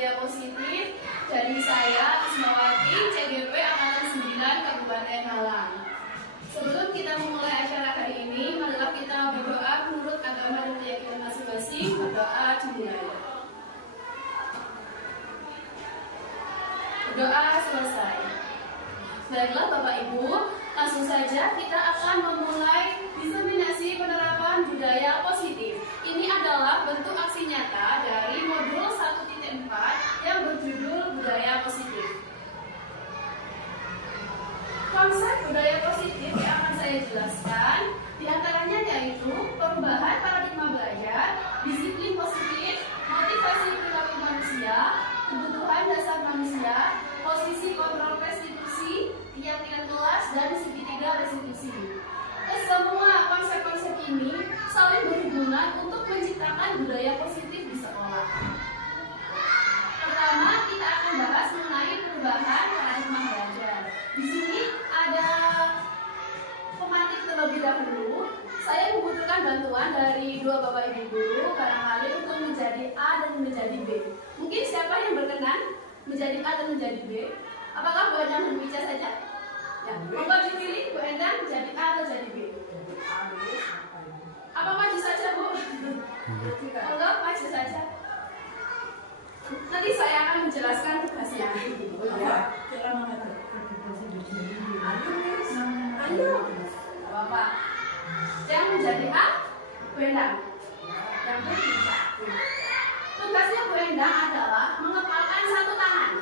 budaya positif dari saya, Ismawati, CGP Angkatan 9 Kabupaten Malang. Sebelum kita memulai acara hari ini, marilah kita berdoa menurut agama dan keyakinan masing-masing. Berdoa dimulai. Berdoa selesai. Baiklah Bapak Ibu, langsung saja kita akan memulai diseminasi penerapan budaya positif. Ini adalah bentuk aksi nyata dari modul 1.4 yang berjudul budaya positif. Konsep budaya positif yang akan saya jelaskan diantaranya yaitu perubahan paradigma belajar, disiplin positif, motivasi perilaku manusia, kebutuhan dasar manusia, posisi kontrol restitusi, keyakinan kelas, dan segitiga restitusi. Semua konsep-konsep ini saling berhubungan untuk menciptakan budaya positif di sekolah. Pertama, kita akan bahas mengenai perubahan paradigma belajar. Di sini ada pemateri terlebih dahulu. Saya membutuhkan bantuan dari dua Bapak Ibu guru barangkali untuk menjadi A dan menjadi B. Mungkin siapa yang berkenan menjadi A dan menjadi B? Apakah Bu Endang dan Bu Ica saja? Ya, monggo dipilih Bu Endang menjadi A atau jadi B. Apa maju saja Bu? Monggo maju saja. Nanti saya akan menjelaskan tugasnya. Ayo, Bapak. Yang menjadi A, Bu Endang. Yang B bisa. Tugasnya Bu Endang adalah mengepalkan satu tangan.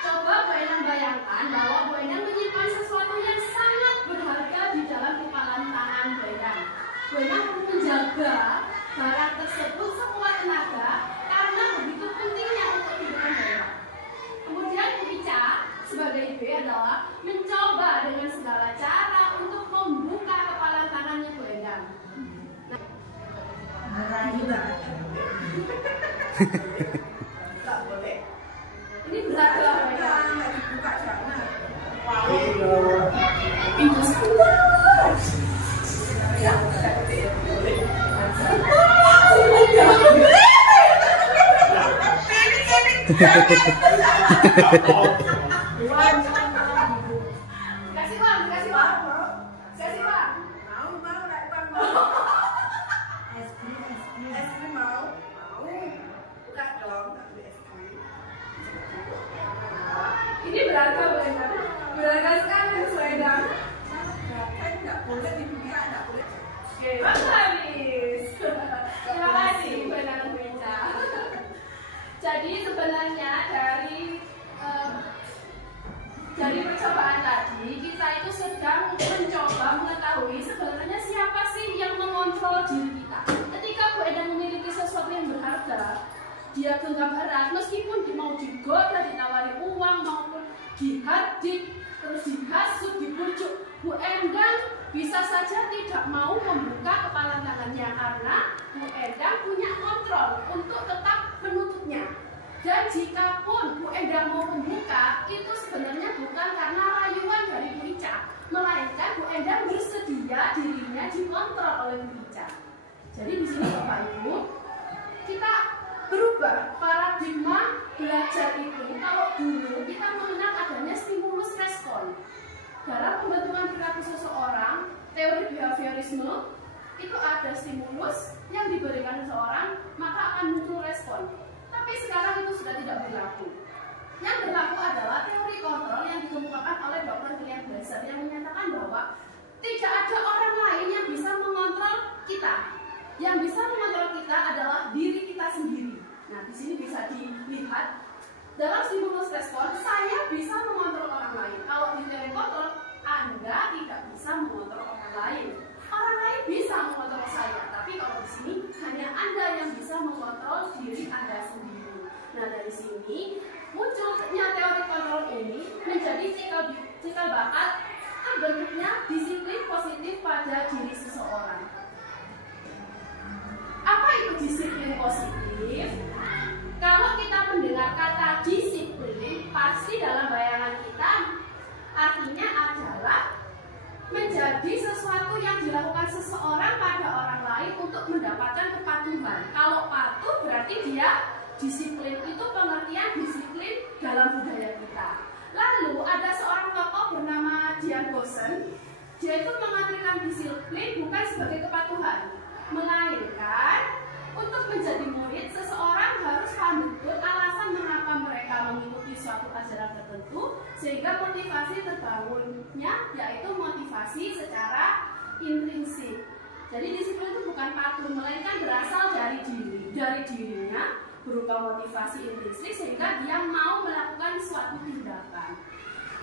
Coba Bu Endang bayangkan bahwa Bu Endang menyimpan sesuatu yang sangat berharga di dalam kepalan tangan Bu Endang. Bu Endang perlu menjaga barang tersebut sekuat tenaga karena begitu pentingnya untuk kehidupan Bu Endang. Kemudian Bu Ica sebagai B adalah mencoba dengan segala cara untuk membuka kepalan tangannya Bu Endang. Nggak boleh. Ini berat loh Bu Endang. Dibuka jangan. Pintu sebentar. Ya, kasih uang, kasih uang, kasih uang. Mau naik uang mau. Es krim mau. Buka dong, tak beli es krim. Ini berharga Bu Endang, berharga sekali Bu Endang. Kan nggak boleh dibuka, nggak boleh. Oke, habis. Terima kasih Bu Endang dan Bu Ica. Jadi sebenarnya dari percobaan tadi kita itu sedang mencoba mengetahui sebenarnya siapa sih yang mengontrol diri kita. Ketika Bu Endang memiliki sesuatu yang berharga, dia genggam erat meskipun mau digoda, ditawari uang maupun dihadik, terus dihasut, dibujuk, Bu Endang bisa saja tidak mau membuka kepala tangannya karena Bu Endang punya kontrol untuk tetap menutupnya. Dan jika pun Bu Endang mau membuka, itu sebenarnya bukan karena rayuan dari Bu Ica, melainkan Bu Endang bersedia dirinya dikontrol oleh Bu Ica. Jadi di sini Bapak Ibu, kita berubah paradigma belajar itu. Kalau dulu kita mengenal adanya stimulus respon. Dalam pembentukan perilaku seseorang, teori behaviorisme itu ada stimulus yang diberikan seseorang, maka akan muncul respon. Tapi sekarang itu sudah tidak berlaku. Yang berlaku adalah teori kontrol yang dikemukakan oleh Dr. William Glasser yang menyatakan bahwa tidak ada orang lain yang bisa mengontrol kita. Yang bisa mengontrol kita adalah diri kita sendiri. Nah, di sini bisa dilihat dalam stimulus respon, saya bisa mengontrol orang lain. Kalau di teori kontrol, Anda tidak bisa mengontrol orang lain. Orang lain bisa mengontrol saya, tapi kalau di sini hanya Anda yang bisa mengontrol diri Anda sendiri. Nah, dari sini munculnya teori kontrol ini menjadi cikal bakal terbentuknya disiplin positif pada diri seseorang. Apa itu disiplin positif? Kalau kita mendengar kata disiplin, pasti dalam bayangan kita artinya adalah menjadi sesuatu yang dilakukan seseorang pada orang lain untuk mendapatkan kepatuhan. Kalau patuh berarti dia Disiplin itu pengertian disiplin dalam budaya kita. Lalu ada seorang tokoh bernama Dian Boston. Dia itu mengartikan disiplin bukan sebagai kepatuhan, melainkan untuk menjadi murid, seseorang harus paham betul alasan mengapa mereka mengikuti suatu ajaran tertentu, sehingga motivasi terbangunnya yaitu motivasi secara intrinsik. Jadi disiplin itu bukan patuh, melainkan berasal dari dirinya berupa motivasi intrinsik sehingga dia mau melakukan suatu tindakan.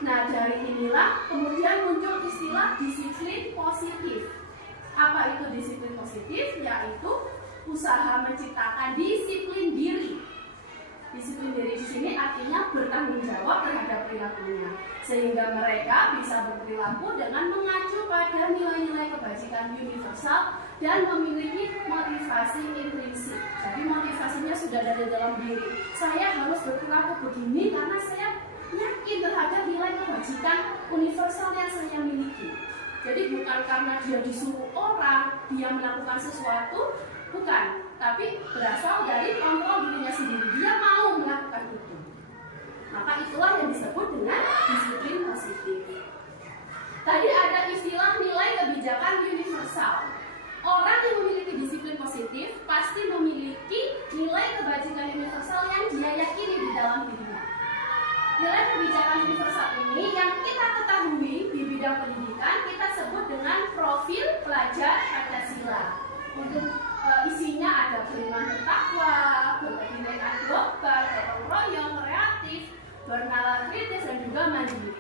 Nah, dari inilah kemudian muncul istilah disiplin positif. Apa itu disiplin positif? Yaitu usaha menciptakan disiplin diri. Disiplin diri di sini artinya bertanggung jawab terhadap perilakunya, sehingga mereka bisa berperilaku dengan mengacu pada nilai-nilai kebajikan universal dan memiliki motivasi intrinsik. Jadi motivasinya sudah ada di dalam diri. Saya harus berperilaku begini karena saya yakin terhadap nilai kebajikan universal yang saya miliki. Jadi bukan karena dia disuruh orang, dia melakukan sesuatu, bukan. Tapi berasal dari kontrol dirinya sendiri. Dia mau melakukan itu. Maka itulah yang disebut dengan disiplin positif. Tadi ada istilah nilai kebijakan universal. Orang yang memiliki disiplin positif pasti memiliki nilai kebajikan universal yang dia yakini di dalam dirinya. Nilai kebijakan universal ini yang kita ketahui di bidang pendidikan kita sebut dengan profil pelajar Pancasila. Untuk isinya ada beriman bertakwa, berkebinekaan global, gotong royong, kreatif, bernalar kritis, dan juga mandiri.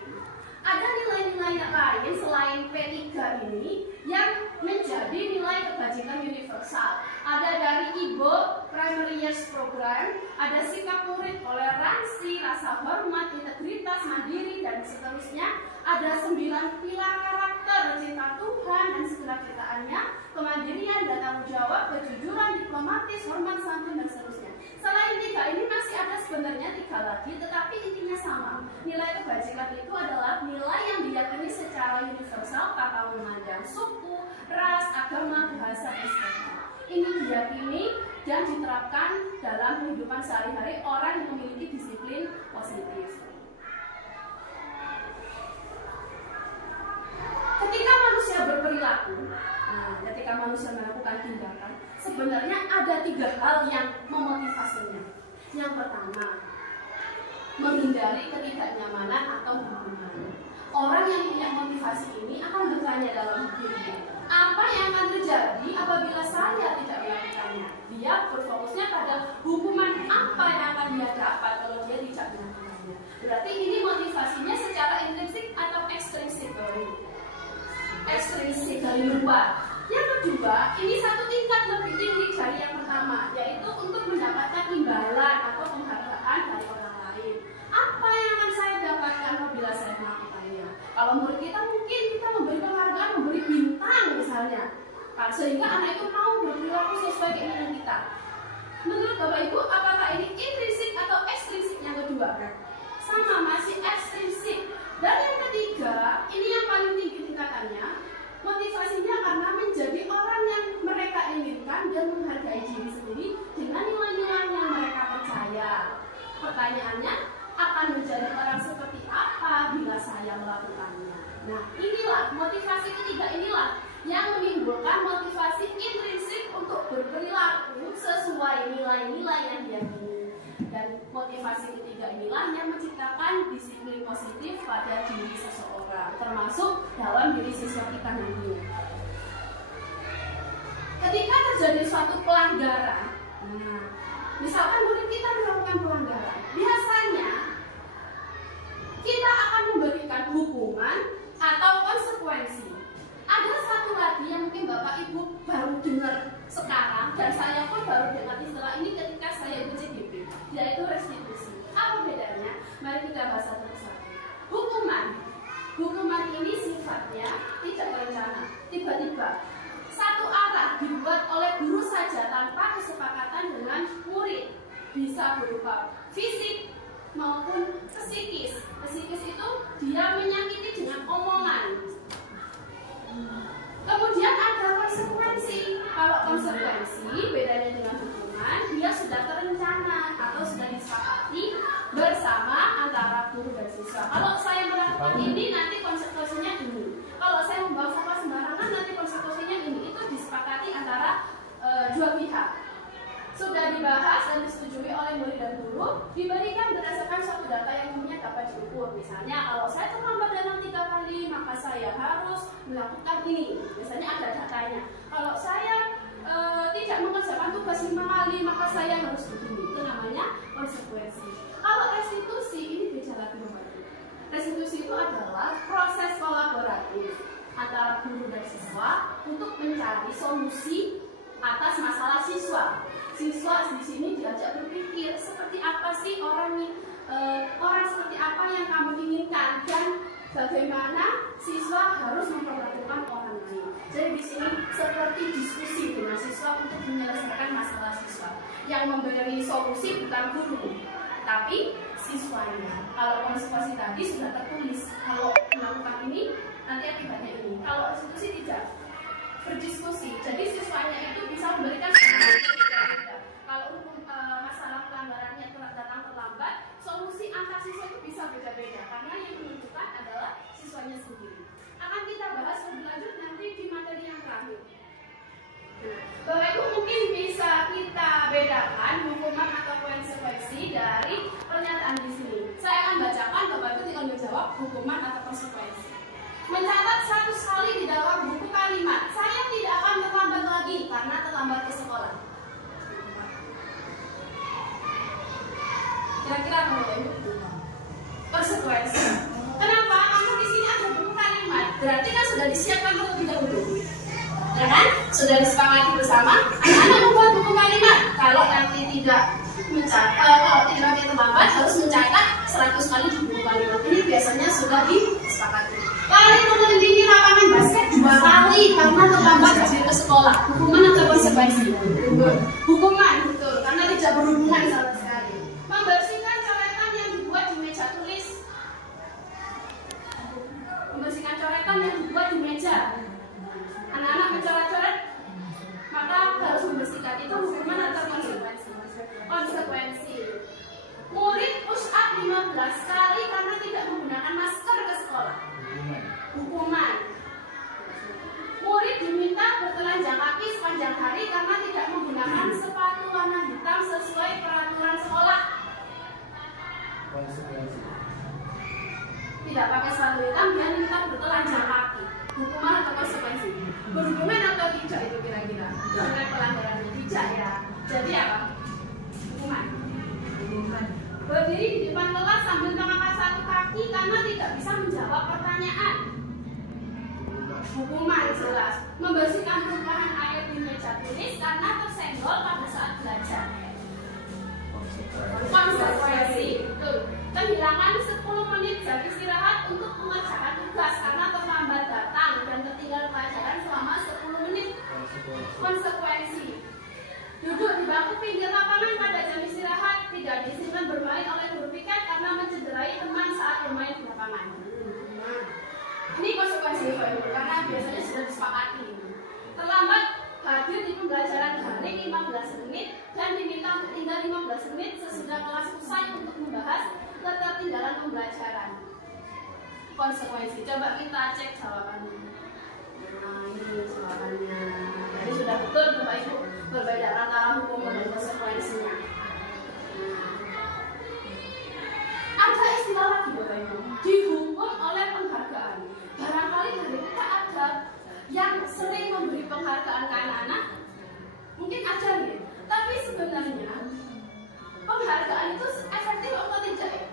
Ada nilai-nilai lain selain P3 ini yang menjadi nilai kebajikan universal. Ada dari IBO Primary Years Program, ada sikap murid, toleransi, rasa hormat, integritas, mandiri, dan seterusnya. Ada 9 pilar karakter, cinta Tuhan dan segala ciptaannya, kemandirian dan tanggung jawab, kejujuran, diplomatis, hormat, santun, dan seterusnya. Selain 3 ini masih ada sebenarnya 3 lagi, tetapi intinya sama. Nilai kebajikan itu adalah nilai yang diyakini secara universal tanpa memandang suku, ras, agama, bahasa, dan sebagainya. Ini diyakini dan diterapkan dalam kehidupan sehari-hari orang yang memiliki disiplin positif. Ketika manusia berperilaku, ketika manusia melakukan tindakan, sebenarnya ada 3 hal yang memotivasinya. Yang pertama, menghindari ketidaknyamanan atau hubungan. Orang yang punya motivasi ini akan bertanya dalam dirinya, apa yang akan terjadi apabila saya tidak melakukannya? Dia berfokusnya pada hukuman apa yang akan dia dapat kalau dia tidak melakukannya. Berarti ini motivasinya secara intrinsik atau ekstrinsik? Ekstrinsik, dari luar. Yang kedua, ini satu tingkat lebih tinggi dari yang pertama, yaitu untuk mendapatkan imbalan atau penghargaan dari orang lain. Apa yang akan saya dapatkan apabila saya melakukannya? Kalau menurut kita mungkin kita memberi penghargaan, memberi bintang misalnya, sehingga anak itu mau berperilaku sesuai keinginan kita. Menurut Bapak Ibu, apakah ini intrinsik atau ekstrinsik yang kedua? Sama, masih ekstrinsik. Dan yang ketiga, ini yang paling tinggi tingkatannya, motivasinya karena menjadi orang yang mereka inginkan dan menghargai diri sendiri dengan nilai-nilai yang mereka percaya. Pertanyaannya, akan menjadi orang seperti apa bila saya melakukannya? Nah, inilah motivasi ketiga inilah yang menimbulkan motivasi intrinsik untuk berperilaku sesuai nilai-nilai yang diyakini. Dan motivasi ketiga inilah yang menciptakan disiplin positif pada diri seseorang, termasuk dalam diri siswa kita nantinya. Ketika terjadi suatu pelanggaran, misalkan murid kita melakukan pelanggaran, biasanya kita akan memberikan hukuman atau konsekuensi. Ada satu lagi yang mungkin Bapak Ibu baru dengar sekarang, dan saya pun baru dengar istilah ini ketika saya ikut CDP, yaitu restitusi. Apa bedanya? Mari kita bahas satu persatu. Hukuman ini sifatnya tidak terencana, tiba-tiba satu arah dibuat oleh guru saja tanpa kesepakatan dengan murid. Bisa berupa fisik maupun psikis. Psikis itu dia menyakiti dengan omongan. Kemudian ada konsekuensi. Kalau konsekuensi bedanya dengan hukuman, dia sudah terencana. bersama antara guru dan siswa. Kalau saya melakukan ini, nanti konsekuensinya ini. Kalau saya membuang sampah sembarangan, nanti konsekuensinya ini. Itu disepakati antara dua pihak. Sudah dibahas dan disetujui oleh murid dan guru, diberikan berdasarkan suatu data yang umumnya dapat diukur. Misalnya, kalau saya terlambat dalam 3 kali, maka saya harus melakukan ini. Misalnya ada datanya. Kalau saya tidak mengerjakan tugas 5 kali, maka saya harus begini. Itu namanya konsekuensi. Kalau restitusi, ini beda lagi Bapak Ibu. Restitusi itu adalah proses kolaboratif antara guru dan siswa untuk mencari solusi atas masalah siswa. Siswa di sini diajak berpikir seperti apa sih orang seperti apa yang kamu inginkan dan bagaimana siswa harus memperlakukan orang lain. Jadi di sini seperti diskusi dengan siswa untuk menyelesaikan masalah siswa. Yang memberi solusi bukan guru, tapi siswanya. Kalau konsekuensi tadi sudah tertulis, kalau melakukan ini nanti akibatnya ini. Kalau restitusi tidak berdiskusi, jadi siswanya itu bisa memberikan berbeda-beda. Kalau masalah pelanggarannya datang terlambat, solusi antar siswa itu bisa beda-beda karena yang menentukan adalah siswanya sendiri. Akan kita bahas lebih lanjut nanti di materi yang terakhir. Bapak Ibu, mungkin bisa kita bedakan hukuman atau konsekuensi dari pernyataan di sini. Saya akan bacakan, Bapak Ibu tinggal menjawab hukuman atau konsekuensi. Mencatat 100 kali di dalam buku kalimat, saya tidak akan terlambat lagi karena terlambat ke sekolah. Kira-kira apa Bapak Ibu? Konsekuensi. Kenapa? Karena di sini ada buku kalimat, berarti kan sudah disiapkan terlebih dahulu. Ya kan? Sudah disepakati bersama, anak-anak membuat buku kalimat. Kalau nanti tidak mencatat, kalau tidak terlambat harus mencatat 100 kali di buku kalimat. Ini biasanya sudah disepakati. Lari mengelilingi lapangan basket 2 kali karena terlambat hadir ke sekolah. Hukuman atau konsekuensi? Hukuman, betul, karena tidak berhubungan sama sekali. Membersihkan coretan yang dibuat di meja tulis. Membersihkan coretan yang dibuat di meja. Anak-anak mencoret-coret, maka harus membersihkan. Itu hukuman atau konsekuensi? Konsekuensi. Murid push up 15 kali karena tidak menggunakan masker ke sekolah. Hukuman. Murid diminta bertelanjang kaki sepanjang hari karena tidak menggunakan sepatu warna hitam sesuai peraturan sekolah. Konsekuensi. Tidak pakai sepatu hitam, dia minta bertelanjang kaki. Hukuman atau konsekuensi? Berhubungan atau tidak itu kira-kira? Dengan pelanggarannya tidak ya. Jadi apa? Hukuman. Berdiri di depan kelas sambil mengangkat 1 kaki karena tidak bisa menjawab pertanyaan. Hukuman jelas. Membersihkan tumpahan air di meja tulis karena tersenggol pada saat belajar. Konsekuensi. Kehilangan 10 menit jam istirahat untuk mengerjakan tugas karena terlambat datang dan tertinggal pelajaran selama 10 menit. Konsekuensi. Duduk di bangku pinggir lapangan pada jam istirahat, tidak diizinkan bermain oleh guru piket karena mencederai teman saat bermain di lapangan. Ini konsekuensi karena biasanya sudah disepakati. Terlambat hadir di pembelajaran daring 15 menit dan diminta untuk tinggal 15 menit sesudah kelas usai untuk membahas ketertinggalan pembelajaran. Konsekuensi. Coba kita cek jawabannya. Nah, ini jawabannya. Jadi sudah betul Bapak Ibu berbeda antara hukum dan konsekuensinya. Ada istilah lagi Bapak Ibu, dihukum oleh penghargaan. Barangkali dari kita ada yang sering memberi penghargaan ke anak-anak, mungkin ada ya. Tapi sebenarnya penghargaan itu efektif atau tidak ya?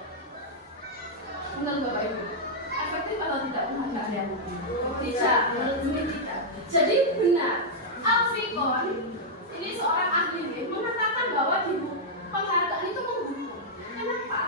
Menurut Bapak Ibu, efektif atau tidak penghargaan? Tidak, menurut tidak. Jadi benar, Alfikon ini seorang ahli mengatakan bahwa penghargaan itu menghukum. Kenapa?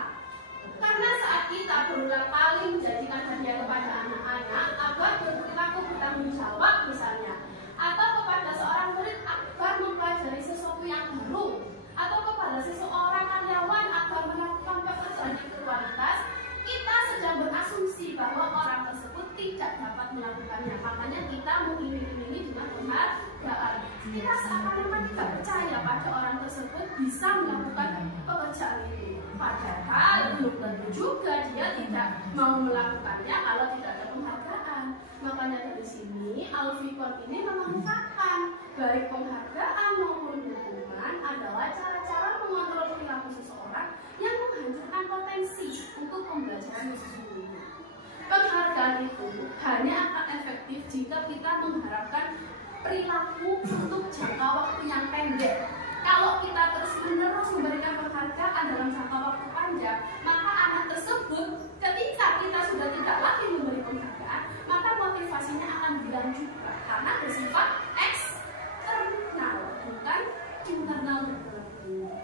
Karena saat kita berulang kali menjadikan hadiah kepada anak-anak agar berperilaku bertanggung jawab misalnya, atau kepada seorang murid agar mempelajari sesuatu yang baru, atau kepada seseorang karyawan agar melakukan pekerjaan yang berkualitas, kita sedang berasumsi bahwa orang tersebut tidak dapat melakukannya. Makanya kita mengiming-imingi dengan penghargaan. bisa melakukan pekerjaan itu. Padahal belum tentu juga dia tidak mau melakukannya kalau tidak ada penghargaan. Makanya dari sini Alfikon ini mengungkapkan baik penghargaan maupun hukuman adalah cara-cara mengontrol perilaku seseorang yang menghancurkan potensi untuk pembelajaran sesungguhnya. Penghargaan itu hanya akan efektif jika kita mengharapkan perilaku untuk jangka waktu yang pendek. Kalau kita terus-menerus memberikan penghargaan dalam jangka waktu panjang, maka anak tersebut ketika kita sudah tidak lagi memberi penghargaan, maka motivasinya akan hilang juga karena bersifat eksternal, bukan internal development.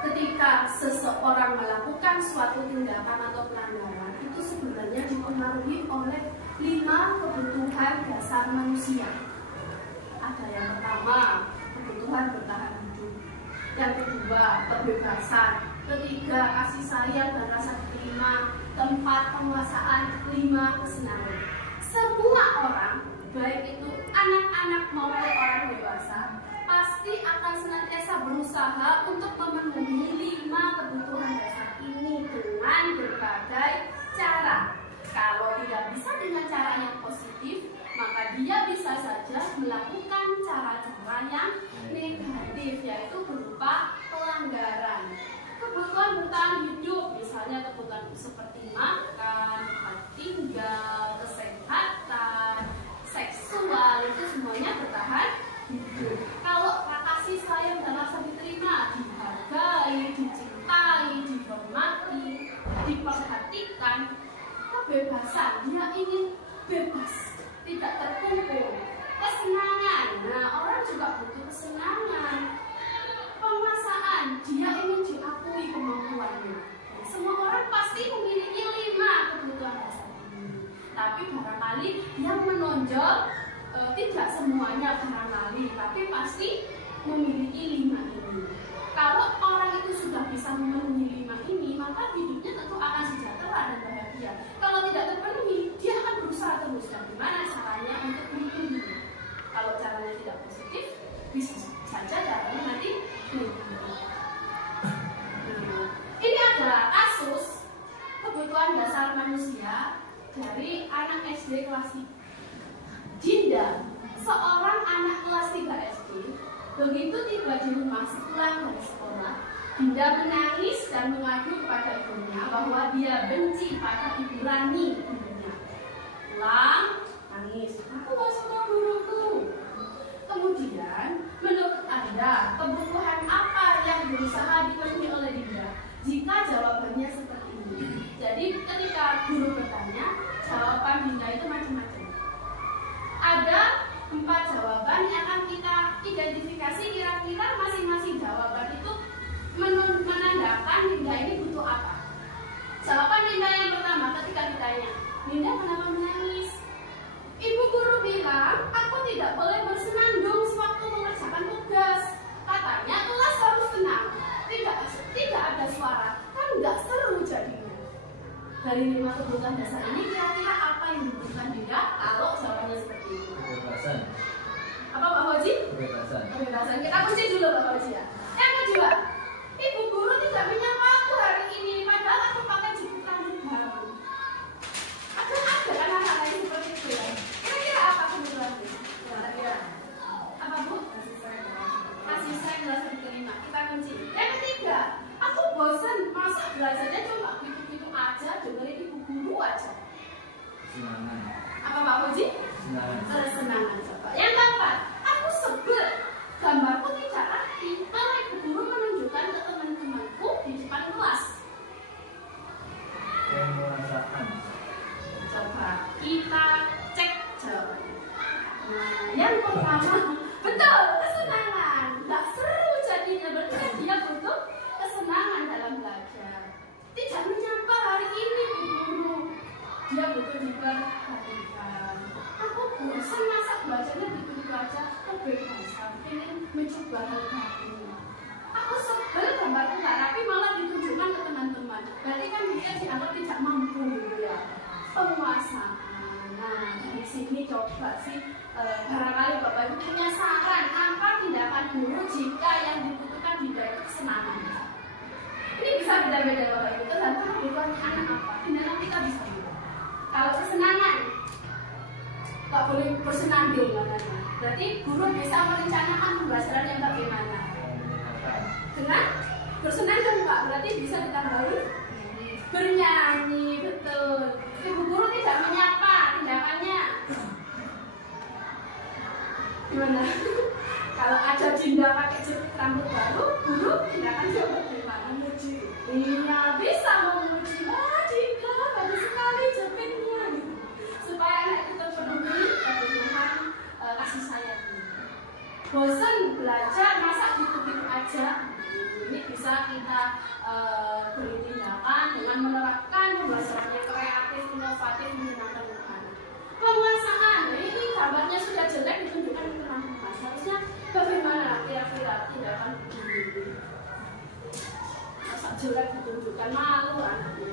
Ketika seseorang melakukan suatu tindakan atau pelanggaran, itu sebenarnya dipengaruhi oleh 5 kebutuhan dasar manusia. Ada yang pertama, kebutuhan bertahan hidup. Yang kedua, kebebasan. Ketiga, kasih sayang dan rasa diterima. Keempat, penguasaan. 5, kesenangan. Semua orang, baik itu anak-anak maupun orang dewasa, pasti akan senantiasa berusaha untuk memenuhi 5 kebutuhan dasar ini dengan berbagai cara. Kalau tidak bisa dengan cara yang positif, maka dia bisa saja melakukan cara-cara yang negatif, yaitu berupa pelanggaran. Kebutuhan bertahan hidup, misalnya kebutuhan seperti makan, tempat tinggal, kesehatan, seksual, itu semuanya bertahan hidup. Kalau kasih sayang dan rasa diterima, dihargai, dicintai, dihormati, diperhatikan. Kebebasan, dia ingin bebas, tidak terkungkung. Kesenangan, nah orang juga butuh kesenangan. Penguasaan, dia ingin diakui kemampuannya. Nah, semua orang pasti memiliki 5 kebutuhan dasar ini. Tapi barangkali yang menonjol tidak semuanya barangkali, tapi pasti memiliki 5 ini. Kalau orang itu sudah bisa memenuhi 5 ini, maka hidupnya tentu akan sejahtera dan bahagia. Kalau tidak terpenuhi, dia akan berusaha terus. Dan gimana caranya untuk memenuhinya? Kalau caranya tidak positif, bisa saja caranya nanti ini adalah kasus kebutuhan dasar manusia dari anak SD kelas 3. Dinda, seorang anak kelas 3 SD, begitu tiba di rumah sepulang dari sekolah, Dinda menangis dan mengadu kepada ibunya bahwa dia benci pada Ibu Rani, ibunya. Pulang, nangis, aku gak suka guruku. Kemudian, menurut Anda, kebutuhan apa yang berusaha dipenuhi oleh Dinda? Jika jawabannya seperti ini. Jadi, ketika guru bertanya, jawaban Dinda itu macam-macam. Ada 4 jawaban yang akan kita identifikasi, kira-kira masing-masing jawaban itu menandakan Dinda ini butuh apa. Jawaban Dinda yang pertama ketika ditanya, Dinda kenapa menangis? Ibu guru bilang, aku tidak boleh bersenandung sewaktu mengerjakan tugas. Katanya kelas harus tenang, tidak ada suara, kan nggak seru jadinya. Dari 5 kebutuhan dasar ini, kira-kira apa yang dibutuhkan Dinda kalau jawabannya seperti itu? Kebebasan. Apa Pak Hoji? Kebebasan. Kebebasan. Kita kunci dulu Pak Hoji ya. Yang kedua, ibu guru tidak menyapa aku hari ini, padahal aku pakai jepit rambut baru. Ada kan anak lain seperti itu ya? Kira-kira apa kebutuhannya? Kira-kira apa Bu? Kasih sayang rasa diterima. Kita kunci. Yang ketiga, aku bosan, masa belajarnya cuma gitu-gitu aja, dengerin ibu guru aja. Kesenangan. Apa Pak Hoji? Kesenangan coba. Yang keempat, aku sebel, gambarku tidak rapi kalau ibu guru menunjukkan ke teman-temanku di depan kelas. Penguasaan. Coba kita cek jawabannya. Nah, yang pertama, betul, kesenangan. Nggak seru jadinya, berarti kan dia butuh kesenangan dalam belajar. Tidak menyapa hari ini ibu guru, dia butuh diperhatikan. Aku bosan masa belajarnya gitu-gitu aja, kebebasan, ingin mencoba hal baru. Aku sebel gambarku nggak rapi malah ditunjukkan ke teman-teman. Berarti kan dia dianggap tidak mampu gitu ya. Penguasaan. Nah, dari sini coba sih barangkali Bapak Ibu punya saran apa tindakan menggunakan guru jika yang dibutuhkan dia itu kesenangan. Ini bisa beda-beda Bapak Ibu, tergantung kebutuhan anak apa. Tindakan kita bisa beda. Kalau kesenangan, nggak boleh bersenandung katanya. Berarti guru bisa merencanakan pembelajaran yang bagaimana. Dengan bersenandung Pak, berarti bisa ditambahi bernyanyi, betul. Ibu guru tidak menyapa, tindakannya gimana? Kalau ada Dinda pakai jepit rambut baru, guru tindakannya bagaimana? Memuji. Iya, bisa memuji. Wah, Dinda, bagus sekali jepitnya. Gitu. Supaya anak kita penuhi kebutuhan kasih sayang. Bosan belajar, masa gitu-gitu aja? Ini bisa kita beri tindakan dengan menerapkan pembelajaran yang kreatif, inovatif, menggunakan anak. Penguasaan, ini gambarnya sudah jelek ditunjukkan ke teman-teman. Harusnya bagaimana kira-kira tindakan begini? Masa jelek ditunjukkan, malu anaknya.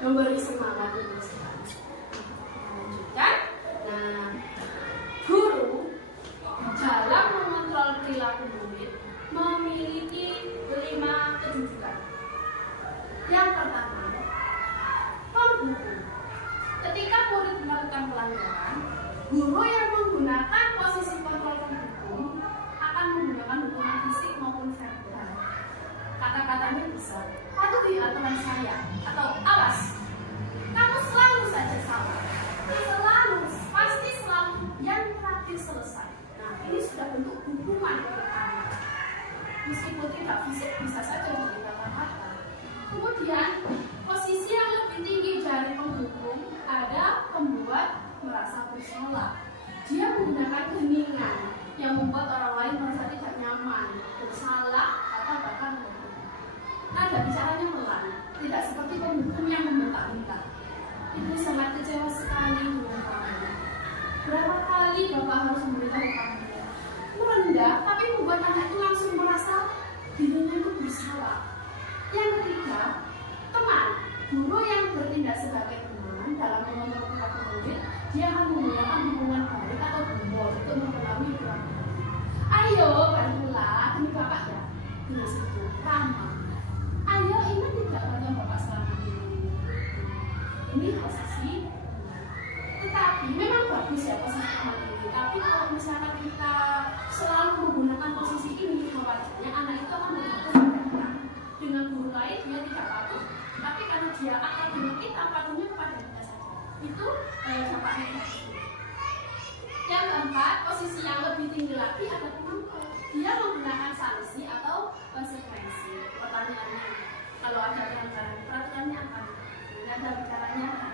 Memberi semangat itu sekali. Lanjutkan. Nah, guru dalam mengontrol perilaku murid memiliki 5 kedudukan. Yang pertama, penghukum. Ketika murid melakukan pelanggaran, guru yang menggunakan posisi kontrol penghukum akan menggunakan hukuman fisik maupun verbal. Kata-katanya bisa, patuhi aturan saya, atau awas, kamu selalu saja salah, selalu, pasti selalu, yang terakhir selesai. Nah, ini sudah bentuk hukuman untuk anak. Meskipun tidak fisik, bisa saja menjadi kata-kata. Kemudian, posisi yang lebih tinggi dari penghukum ada pembuat merasa bersalah. Dia menggunakan keheningan yang membuat orang lain merasa tidak nyaman, bersalah, atau bahkan menghukum. Nada bicaranya pelan, tidak seperti penghukum yang membentak-bentak. Itu sangat kecewa sekali dengan kamu. Berapa kali Bapak harus memberitahu kamu merendah, tapi membuat anak itu langsung merasa dirinya itu bersalah. Yang ketiga, teman. Guru yang bertindak sebagai teman dalam mengontrol perilaku murid, dia akan menggunakan hubungan baik atau gembor untuk mempengaruhi perilaku. Ayo, bantulah, demi Bapak ya. Dengan situ, ramah. Ayo, ingat tidak bantu Bapak selama ini. Ini posisi. Tetapi memang bagus ya posisi teman ini. Tapi kalau misalkan kita selalu menggunakan posisi ini, wajarnya anak itu akan berpikir dengan guru lain dia tidak patuh. Tapi karena dia akan dengan kita patuhnya kepada kita saja. Itu dampaknya. Yang keempat, posisi yang lebih tinggi lagi ada pemangku. Dia menggunakan sanksi atau konsekuensi. Pertanyaannya, kalau ada pelanggaran peraturannya apa? Ada bicaranya apa?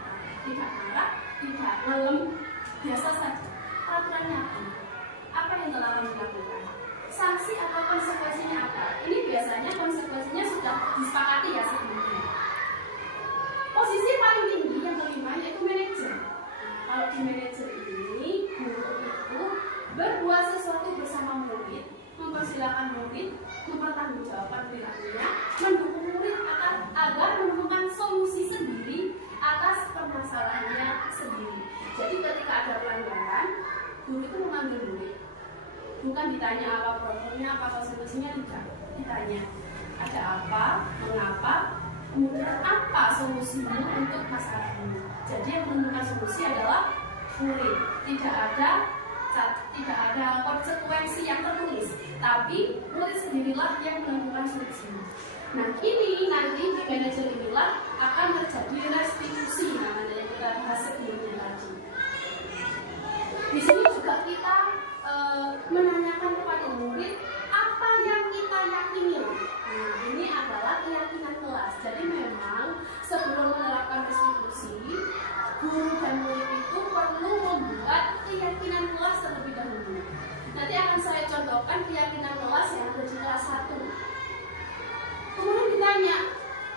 Tidak marah, tidak lelem, biasa saja. Peraturannya apa? Apa yang telah kami lakukan? Sanksi atau konsekuensinya apa? Ini biasanya konsekuensinya sudah disepakati ya sebelumnya. Posisi paling tinggi yang kelima yaitu manajer. Kalau di manajer ini, guru itu berbuat sesuatu bersama murid, mempersilahkan murid, mempertanggungjawabkan perilakunya, mendukung murid agar menemukan solusi sendiri atas permasalahannya sendiri. Jadi ketika ada pelanggaran, guru itu memanggil murid. Bukan ditanya apa problemnya, apa konsekuensinya, tidak. Ditanya ada apa, mengapa, kemudian apa solusinya untuk masalah ini. Jadi yang menentukan solusi adalah murid. Tidak ada konsekuensi yang tertulis, tapi murid sendirilah yang menentukan solusinya. Nah, ini nanti di manajer inilah akan terjadi restitusi namanya yang kita bahas sebelumnya tadi. Di sini juga kita menanyakan kepada murid apa yang kita yakini. Nah, ini adalah keyakinan kelas. Jadi memang sebelum menerapkan restitusi, guru dan murid itu perlu membuat keyakinan kelas terlebih dahulu. Nanti akan saya contohkan keyakinan kelas yang ada di kelas 1. Kemudian ditanya,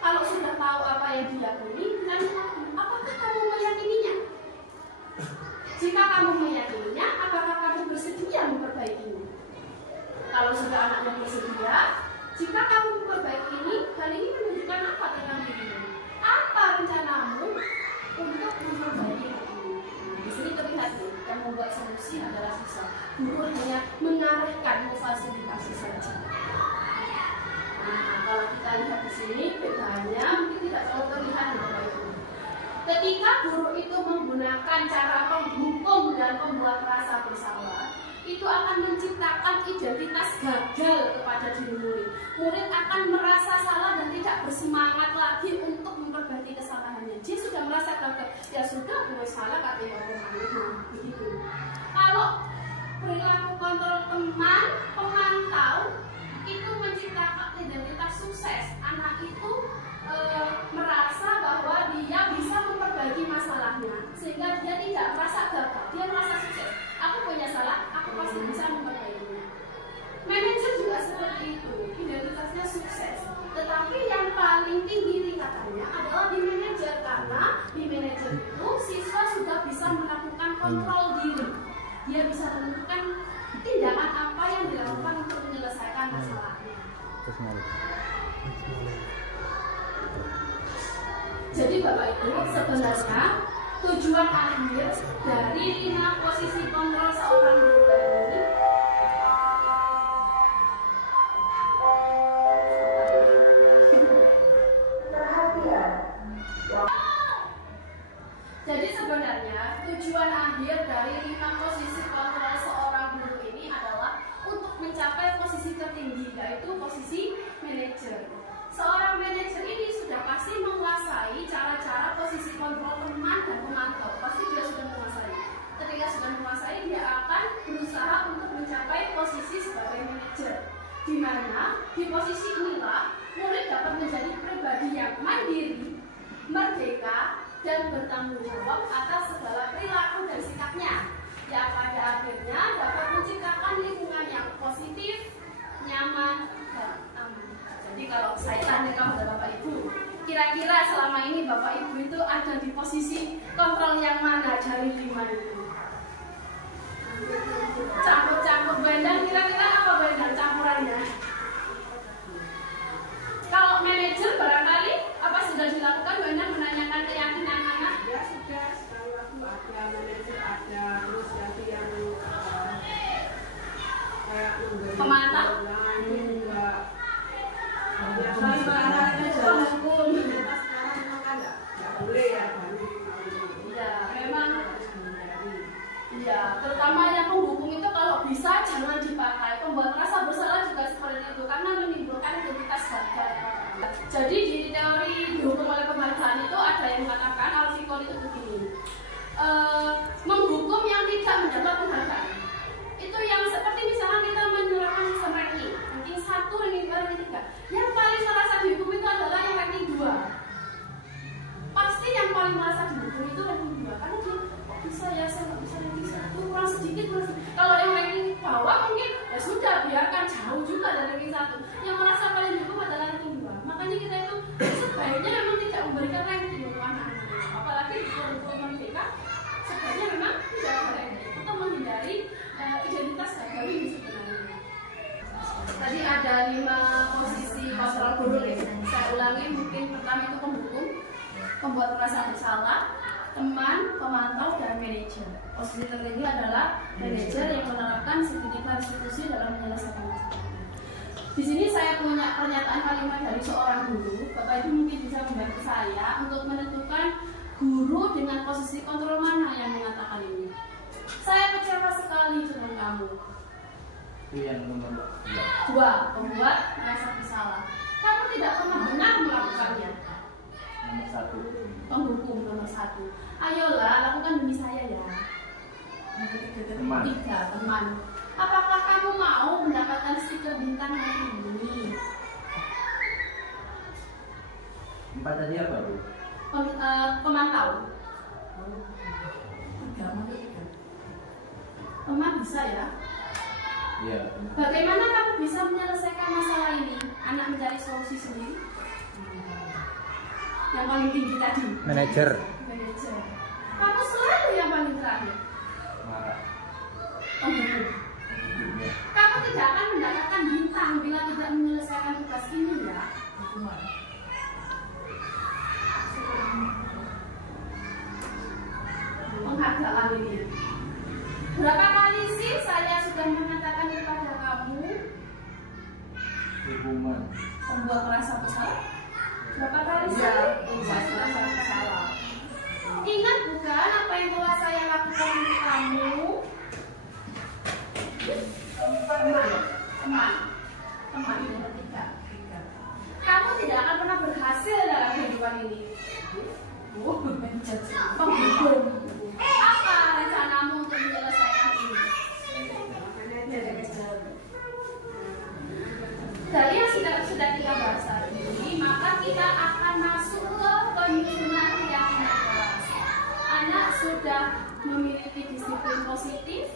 kalau sudah tahu apa yang diyakini, ditanya lagi, apakah kamu meyakininya? Jika kamu meyakininya, apakah kamu bersedia memperbaikinya? Kalau sudah anaknya bersedia, jika kamu memperbaiki ini, hal ini menunjukkan apa tentang dirimu? Apa rencanamu untuk memperbaiki hal ini? Nah, di sini terlihat nih, yang membuat solusi adalah siswa. guru hanya mengarahkan, memfasilitasi saja. Nah, kalau kita lihat di sini bedanya mungkin tidak terlalu terlihat ya Bapak Ibu. Ketika guru itu menggunakan cara menghukum dan membuat rasa bersalah, itu akan menciptakan identitas gagal kepada diri murid. Murid akan merasa salah dan tidak bersemangat lagi untuk memperbaiki kesalahannya. Dia sudah merasa gagal, ya sudah, gue salah katanya begitu. Kalau perilaku kontrol teman, pemantau, itu menciptakan identitas sukses. Anak itu merasa bahwa dia bisa memperbaiki masalahnya, sehingga dia tidak merasa gagal, dia merasa sukses. Aku punya salah, aku pasti bisa memperbaikinya. Manajer juga seperti itu, identitasnya sukses. Tetapi yang paling tinggi tingkatannya adalah di manajer, karena di manajer itu siswa sudah bisa melakukan kontrol diri. Dia bisa menentukan tindakan apa yang dilakukan untuk menyelesaikan masalahnya. Jadi Bapak Ibu, sebenarnya tujuan akhir dari 5 posisi kontrol seorang guru ini jadi sebenarnya tujuan akhir dari 5 posisi kontrol seorang guru ini adalah untuk mencapai posisi tertinggi, yaitu posisi manajer. Seorang manajer ini sudah pasti menguasai cara-cara posisi kontrol teman dan pemantau. Pasti dia sudah menguasai. Ketika sudah menguasai, dia akan berusaha untuk mencapai posisi sebagai manajer. Di mana di posisi inilah murid dapat menjadi pribadi yang mandiri, merdeka, dan bertanggung jawab atas segala perilaku dan sikapnya, yang pada akhirnya dapat menciptakan lingkungan yang positif, nyaman, dan aman. Jadi kalau saya tanya kepada Bapak Ibu, kira-kira selama ini Bapak Ibu itu ada di posisi kontrol yang mana dari 5 itu? Campur-campur Bendang, kira-kira apa Bendang campurannya? Kalau manajer barangkali apa sudah dilakukan Bendang menanyakan keyakinan anak? Ya sudah, sekali waktu ada manajer, ada terus jadi yang kayak pemantau. juga. Ya, Sekarang memang kan nggak boleh ya, ya memang. Iya, terutama yang penghukum itu kalau bisa jangan dipakai. Pembuat rasa bersalah juga seperti itu karena menimbulkan identitas gagal. Jadi di teori dihukum oleh pemerintahan itu ada yang mengatakan Alfikol itu begini, menghukum yang tidak mendapat penghargaan. Itu yang seperti misalnya kita menerapkan sistem ranking 1, ranking 2, ranking 3. Yang paling merasa dihukum itu adalah yang ranking 2. Pasti yang paling merasa dihukum itu ranking 2 karena dia bisa ya, saya nggak bisa ranking 1, kurang sedikit. Kalau yang ranking bawah mungkin ya sudah, biarkan jauh juga dari ranking 1. Yang merasa paling dihukum adalah ranking 2. Makanya kita itu sebaiknya memang tidak memberikan ranking untuk anak-anak. Apalagi di kurikulum merdeka sebaiknya memang tidak ada ranking untuk menghindari identitas gagal ini sebenarnya. Tadi ada 5 posisi kontrol guru ya. Saya ulangi, mungkin pertama itu penghukum, pembuat merasa bersalah, teman, pemantau, dan manajer. Posisi tertinggi adalah manajer yang menerapkan segitiga restitusi dalam menyelesaikan masalah. Di sini saya punya pernyataan kalimat dari seorang guru. Bapak Ibu mungkin bisa membantu saya untuk menentukan guru dengan posisi kontrol mana yang mengatakan ini. Saya kecewa sekali dengan kamu. Itu yang nomor 2. 2. Pembuat merasa bersalah. Kamu tidak pernah benar melakukannya. Nomor 1. Penghukum nomor 1. Ayolah, lakukan demi saya ya. Yang Teman. 3. Teman. Apakah kamu mau mendapatkan stiker bintang hari ini? 4 tadi apa, Bu? Pemantau. Teman bisa ya. Iya. Bagaimana kamu bisa menyelesaikan masalah ini? Anak mencari solusi sendiri. Yang paling tinggi tadi. Manajer. Manajer. Kamu selalu yang paling terakhir. Marah. Penghukum. Iya. Kamu tidak akan mendapatkan bintang bila tidak menyelesaikan tugas ini ya. Penghargaan ini. Berapa kali sih saya sudah Hukuman. Membuat merasa bersalah. Berapa kali Iya, sih? membuat merasa bersalah. Ingat bukan apa yang telah saya lakukan untuk kamu? Teman yang ketiga. Kamu tidak akan pernah berhasil dalam kehidupan ini. Penghukum. Apa rencanamu untuk menyelesaikan ini? Dari yang sudah kita bahas tadi, maka kita akan masuk ke penyusunan keyakinan kelas. Anak sudah memiliki disiplin positif,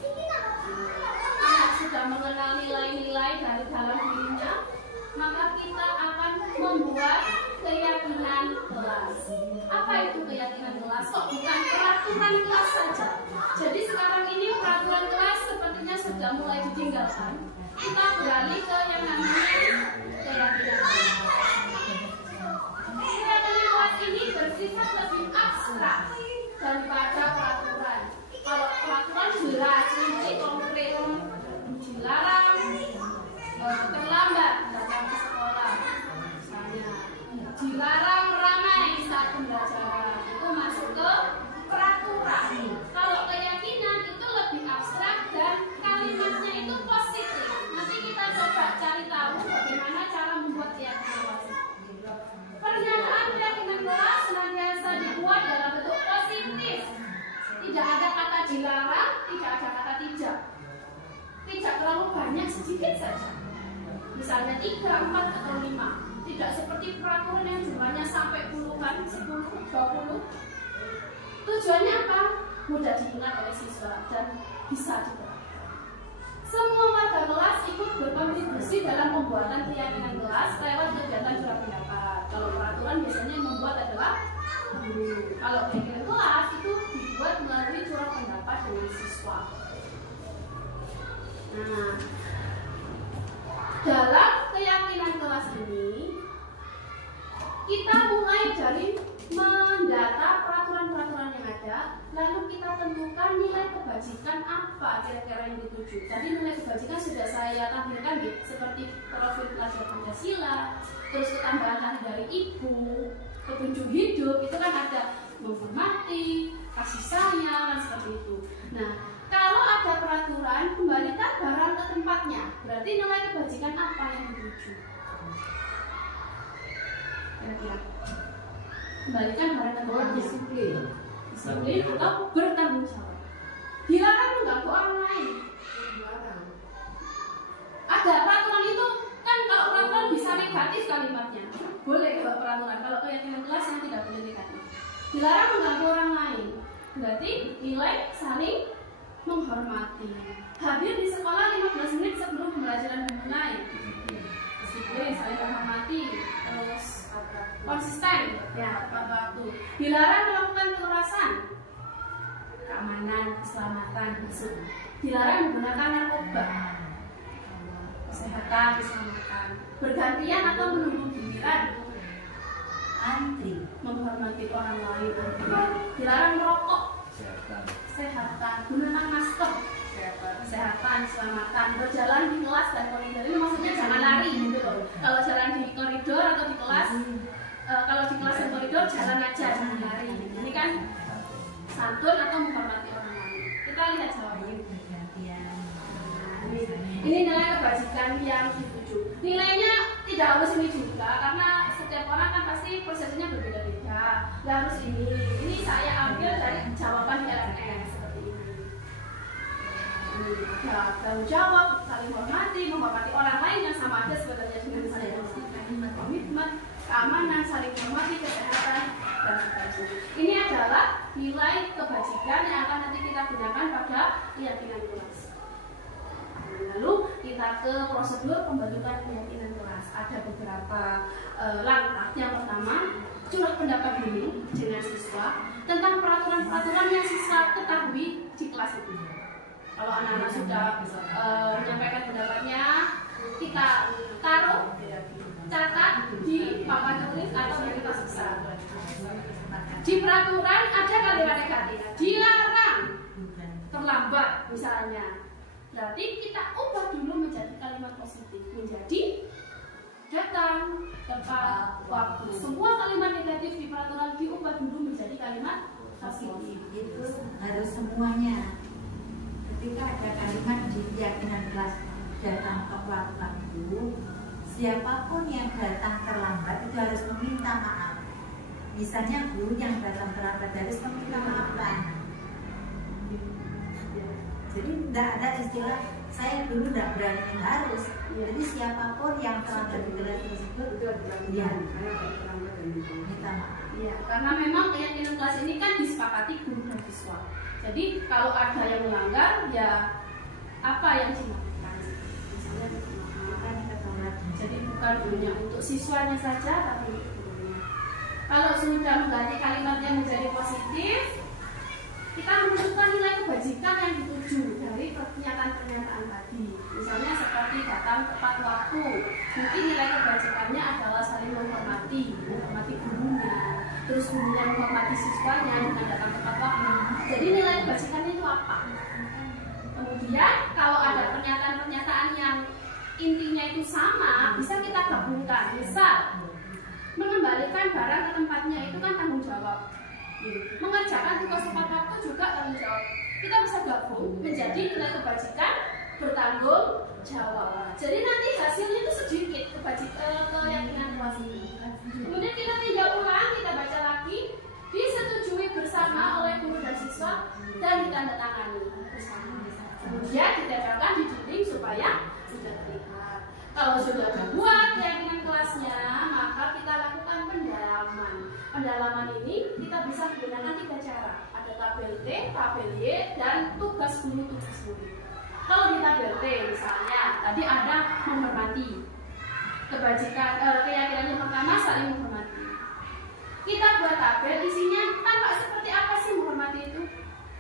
anak sudah mengenal nilai-nilai dari dalam dirinya, maka kita akan membuat keyakinan kelas. Apa itu keyakinan kelas? Kok bukan peraturan kelas saja? Jadi sekarang ini peraturan kelas sepertinya sudah mulai ditinggalkan. Kita beralih ke yang namanya keyakinan kelas. Keyakinan kelas ini bersifat lebih abstrak daripada peraturan. Kalau peraturan jelas, rinci, konkret, dilarang terlambat datang ke sekolah, misalnya dilarang ramai saat pembelajaran, itu masuk ke peraturan. Kalau keyakinan itu lebih abstrak dan kalimatnya itu positif. Nanti kita coba cari tahu bagaimana cara membuat keyakinan positif. Pernyataan keyakinan kelas senantiasa dibuat dalam bentuk positif. Tidak ada kata dilarang, tidak ada kata tidak. Tidak terlalu banyak, sedikit saja. Misalnya 3, 4, atau 5. Tidak seperti peraturan yang jumlahnya sampai puluhan, 10, 20. Tujuannya apa? Mudah diingat oleh siswa dan bisa diterapkan. Semua warga kelas ikut berkontribusi dalam pembuatan keyakinan kelas lewat kegiatan curah pendapat. Kalau peraturan biasanya yang membuat adalah guru. Kalau keyakinan kelas itu dibuat melalui curah pendapat dari siswa. Nah, dalam keyakinan kelas ini kita mulai dari mendata peraturan-peraturan yang ada, lalu kita tentukan nilai kebajikan apa kira-kira yang dituju. Tadi nilai kebajikan sudah saya tampilkan ya, seperti profil pelajar Pancasila, terus ketambahan hari dari ibu, petunjuk hidup, itu kan ada menghormati, kasih sayang, dan seperti itu. Nah, kalau ada peraturan, kembalikan barang ke tempatnya. Berarti nilai kebajikan apa yang dituju? Kira-kira kembalikan barang ke tempatnya. Disiplin atau bertanggung jawab. Dilarang mengganggu orang lain. Ada peraturan itu kan, kalau peraturan bisa negatif kalimatnya. Boleh kalau peraturan, kalau keyakinan kelas yang tidak boleh negatif. Dilarang mengganggu orang lain. Berarti nilai saling menghormati. Hadir di sekolah 15 menit sebelum pembelajaran dimulai. Disiplin, saling menghormati, terus konsisten ya tepat waktu. Dilarang melakukan kekerasan, keamanan, keselamatan, masuk. Dilarang menggunakan narkoba, kesehatan, keselamatan. Bergantian atau menunggu giliran, antri, menghormati orang lain. Dilarang merokok, kesehatan, gunakan masker, kesehatan, keselamatan. Berjalan di kelas dan koridor, ini maksudnya jangan lari gitu loh. Kalau jalan di koridor atau di kelas, kalau di kelas dan koridor jalan aja, jangan lari. Ini kan santun atau menghormati orang lain. Kita lihat jawabannya. Ini nilai kebajikan yang dituju. Nilainya tidak harus ini juga, karena setiap orang kan pasti persepsinya berbeda-beda. Nggak harus ini. Ini saya ambil dari jawaban LMS seperti ini. Ya, tanggung jawab, saling menghormati orang lain yang sama aja sebenarnya dengan saya. Komitmen, keamanan, saling menghormati, kesehatan, dan sebagainya. Ini adalah nilai kebajikan yang akan nanti kita gunakan pada keyakinan kelas. Lalu kita ke prosedur pembentukan keyakinan kelas. Ada beberapa langkah. Yang pertama, curah pendapat dulu dengan siswa tentang peraturan-peraturan yang siswa ketahui di kelas itu. Kalau anak-anak sudah menyampaikan pendapatnya, kita taruh, catat di papan tulis atau di kertas besar. Di peraturan ada kalimat negatif, dilarang terlambat misalnya. Berarti kita ubah dulu menjadi kalimat positif, menjadi datang tepat waktu. Semua kalimat negatif di peraturan diubah dulu menjadi kalimat positif. Itu harus semuanya. Ketika ada kalimat di keyakinan kelas datang tepat waktu, siapapun yang datang terlambat itu harus meminta maaf. Misalnya guru yang datang terlambat harus meminta maafkan. Jadi tidak ada istilah saya dulu tidak berani, harus. Jadi siapapun yang terlambat di kelas tersebut Itu adalah ya, saya terlambat dan itu. minta maaf. Iya, karena memang keyakinan kelas ini kan disepakati guru dan siswa. Jadi kalau ada yang melanggar, ya apa yang dilakukan? Misalnya dimaafkan, jadi bukan hanya untuk siswanya saja, tapi untuk gurunya. Kalau sudah mengganti kalimatnya menjadi positif, kita menentukan nilai kebajikan yang dituju dari pernyataan-pernyataan tadi. Misalnya seperti datang tepat waktu, mungkin nilai kebajikannya adalah saling menghormati gurunya, terus gurunya menghormati siswanya dengan datang tepat waktu. Jadi nilai kebajikannya itu apa? Kemudian kalau ada pernyataan-pernyataan yang intinya itu sama, bisa kita gabungkan. Misal mengembalikan barang ke tempatnya itu kan tanggung jawab. Mengerjakan tugas tepat waktu juga tanggung jawab. Kita bisa gabung menjadi nilai kebajikan bertanggung jawab. Jadi nanti hasilnya itu sedikit keyakinan kelas ini. Kemudian kita tinjau ulang, kita baca lagi, disetujui bersama oleh guru dan siswa dan ditandatangani bersama. Kemudian ditempelkan di dinding supaya sudah terlihat. Kalau sudah dibuat keyakinan kelasnya, maka kita lakukan pendalaman. Pendalaman ini kita bisa menggunakan 3 cara. Ada tabel T, tabel Y, dan tugas guru, tugas murid. Kalau di tabel T misalnya, tadi ada menghormati. Keyakinan yang pertama saling menghormati. Kita buat tabel, isinya tampak seperti apa sih menghormati itu?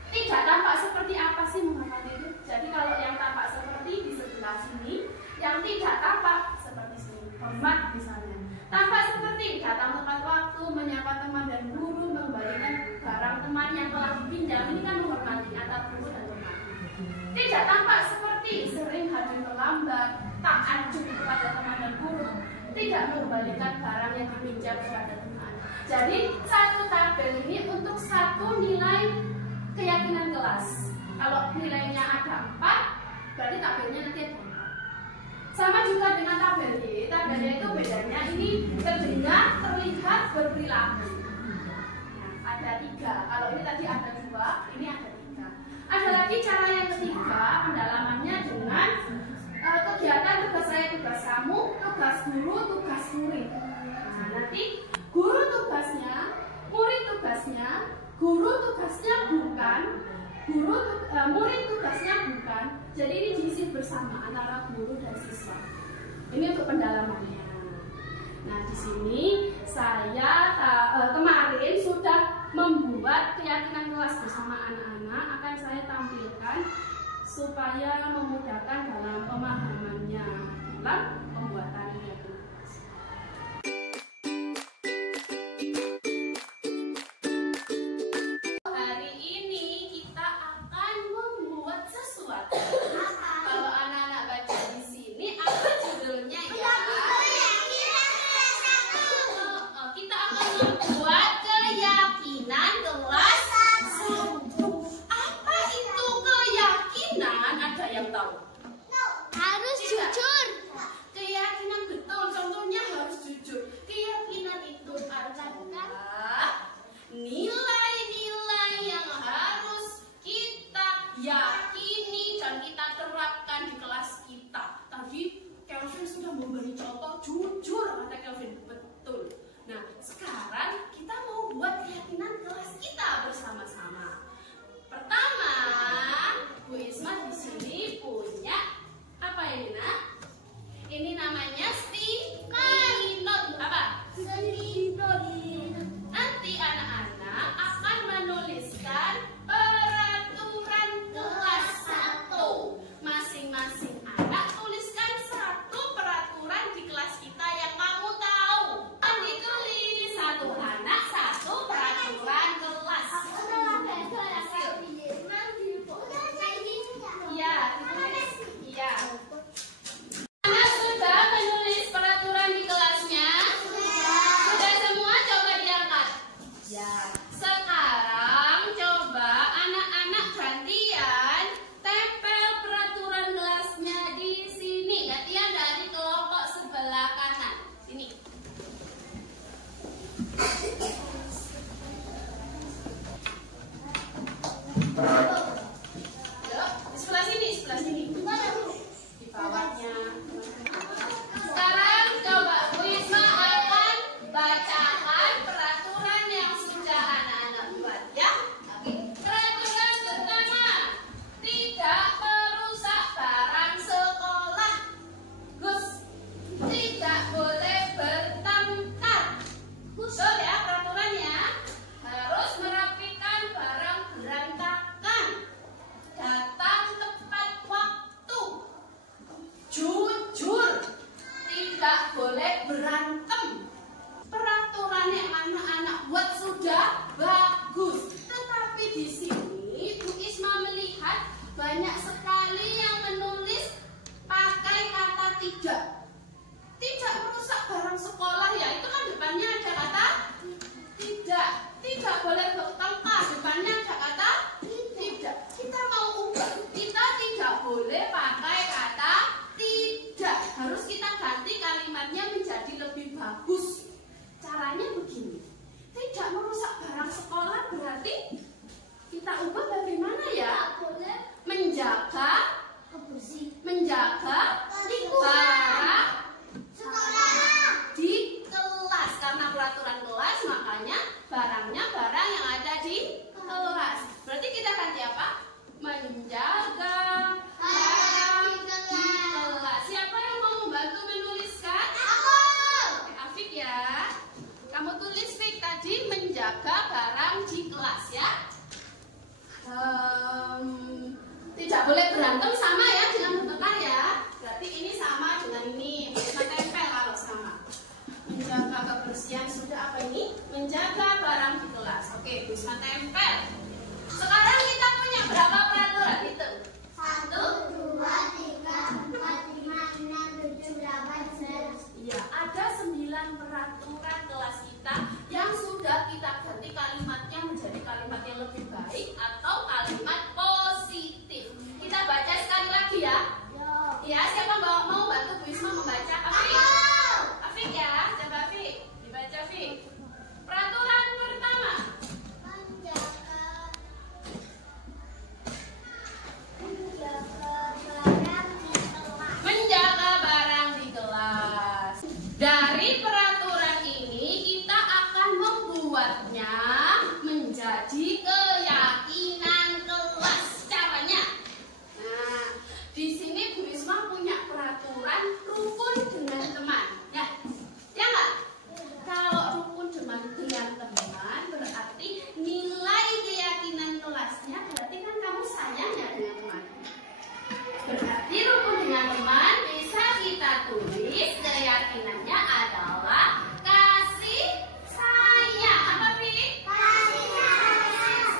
Tidak tampak seperti apa sih menghormati itu? Jadi kalau yang tampak seperti di sebelah sini, yang tidak tampak seperti sini, hormat misalnya. Tampak seperti datang tepat waktu, menyapa teman dan guru, mengembalikan barang teman yang telah dipinjam, ini kan menghormati antara guru dan teman. Tidak tampak seperti sering hadir terlambat, tak acuh kepada teman dan guru, tidak mengembalikan barang yang dipinjam kepada teman. Jadi satu tabel ini untuk satu nilai keyakinan kelas. Kalau nilainya ada 4, berarti tabelnya nanti ada 4. Sama juga dengan tabel Y. Tabelnya itu bedanya ini terdengar, terlihat, berperilaku. Nah, ada 3. Kalau ini tadi ada 2, ini ada 3. Ada lagi cara yang ketiga, pendalamannya dengan kegiatan tugas saya, tugas kamu, tugas guru, tugas murid. Nah, nanti guru tugasnya, murid tugasnya, guru tugasnya bukan, murid tugasnya bukan. Jadi ini diisi bersama antara guru dan siswa. Ini untuk pendalamannya. Nah, di sini saya kemarin sudah membuat keyakinan kelas bersama anak-anak, akan saya tampilkan supaya memudahkan dalam pemahamannya dalam pembuatan keyakinan kelas. Hari ini kita akan membuat sesuatu. Kalau anak-anak baca di sini, apa judulnya ya? Kita akan membuat keyakinan kelas 1. Apa itu keyakinan? Ada yang tahu? Harus jujur. tidak merusak barang sekolah ya, itu kan depannya ada kata tidak boleh bertengkar, depannya ada kata tidak. Kita mau ubah, kita tidak boleh pakai kata tidak, harus kita ganti kalimatnya menjadi lebih bagus. Caranya begini, tidak merusak barang sekolah berarti kita ubah bagaimana ya? Menjaga barang di kelas, karena peraturan kelas makanya barangnya barang yang ada di kelas. Berarti kita ganti apa? Menjaga barang di kelas. Siapa yang mau membantu menuliskan? Aku. Afik ya. Kamu tulis Fik tadi menjaga barang di kelas ya. Tidak boleh berantem sama ya dengan bertengkar ya. Berarti ini sama dengan ini. Kita tempel kalau sama. Menjaga kebersihan sudah apa ini? Menjaga barang di kelas. Oke, bisa tempel. Sekarang kita punya berapa peraturan? Hitung. 1, 2, 3, 4, 5, 6, 7, 8, 9. Iya, ada 9 peraturan kelas kita yang sudah kita ganti kalimatnya menjadi kalimat yang lebih baik atau kalimat positif. Kita baca sekali lagi ya. Ya, siapa mau bantu Bu Isma membaca? Afik ya, coba Afik. Dibaca Afik. Peraturan pertama. Menjaga barang di kelas. Dari peraturan ini kita akan membuatnya menjadi keyakinan kelas. Caranya. Nah, di sini Bu Isma punya peraturan rukun dengan teman. Ya nggak? Kalau rukun dengan teman berarti nilai keyakinan kelasnya berarti kan kamu sayang ya dengan teman. Berarti rukun dengan teman bisa kita tulis keyakinannya adalah kasih sayang. Apa sih? Kasih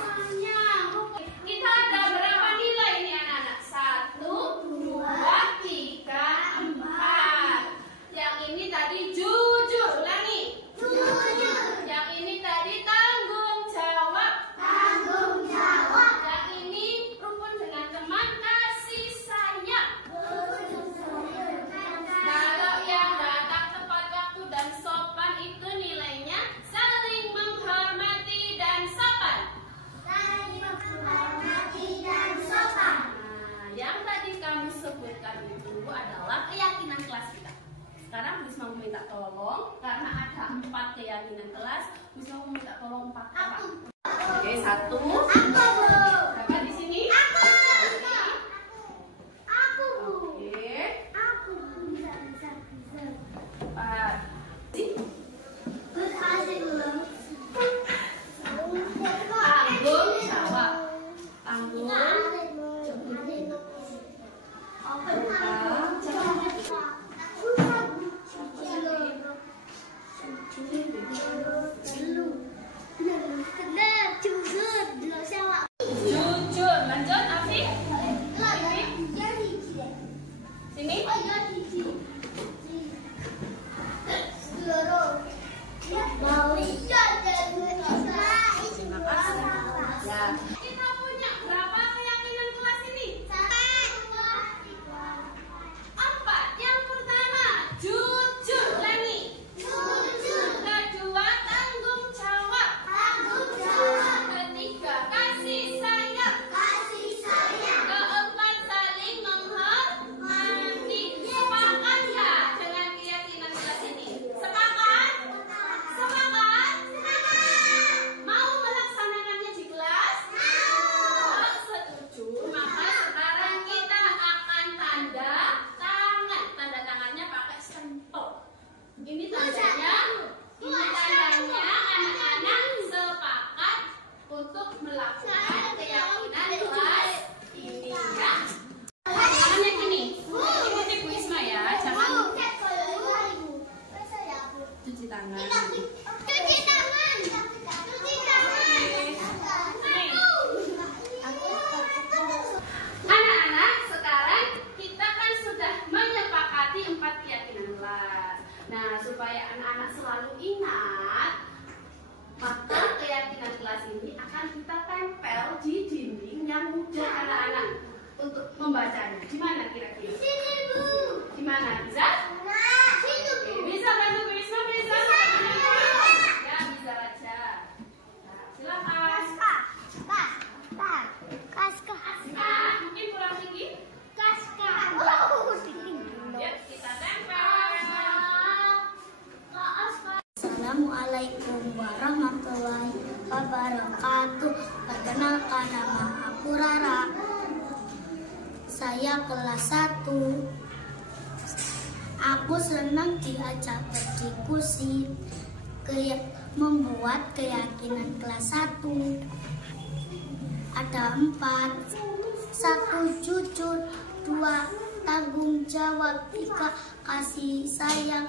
sayang. Kita ada berapa nilai ini anak-anak? 1, 2, 3, 4. Yang ini tadi jujur. Ulangi. Jujur. Yang ini tadi tanggung jawab. Yang ini rukun dengan teman kasih sayang. Kalau yang datang tepat waktu dan sopan itu nilainya saling menghormati dan sopan. Nah, yang tadi kami sebutkan itu adalah keyakinan kelas kita. Sekarang Bisma meminta tolong karena ada 4 keyakinan kelas. Bisma meminta tolong 4 orang. Oke, 1. Berapa di sini? Oke. 4. Tanggung jawab. Tanggung Nah, supaya anak-anak selalu ingat, maka keyakinan kelas ini akan kita tempel di dinding yang mudah anak-anak untuk membacanya. Di mana kira-kira? Di sini, Bu. Di mana? Bisa? Nah, situ, Bu. Bisa bantu Bu Risma? Bisa? Ya, bisa aja. Nah, silakan. Kaska. Nah, mungkin kurang tinggi? Kaska. Yuk, kita tempel. Assalamualaikum warahmatullahi wabarakatuh. Perkenalkan, nama aku Rara. Saya kelas 1. Aku senang diajak berdiskusi membuat keyakinan kelas 1. Ada 4. 1. Jujur. 2. Tanggung jawab. 3. Kasih sayang.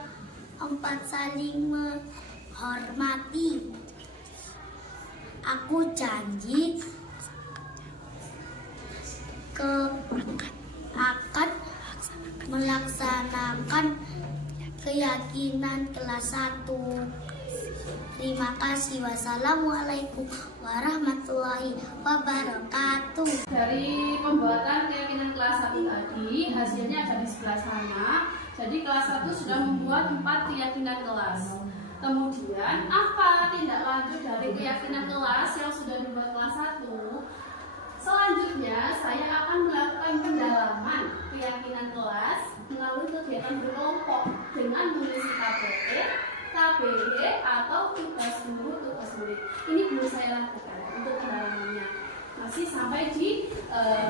4. Saling menghormati. Aku janji akan melaksanakan keyakinan kelas 1. Terima kasih. Wassalamualaikum warahmatullahi wabarakatuh. Dari pembuatan keyakinan kelas 1 tadi, hasilnya ada di sebelah sana. Jadi kelas 1 sudah membuat 4 keyakinan kelas. Kemudian apa tindak lanjut dari keyakinan kelas yang sudah dibuat kelas 1? Selanjutnya saya akan melakukan pendalaman keyakinan kelas melalui kegiatan berkelompok dengan mengisi KPT, KBD atau tugas guru, tugas murid. Ini belum saya lakukan untuk pendalamannya. Masih sampai di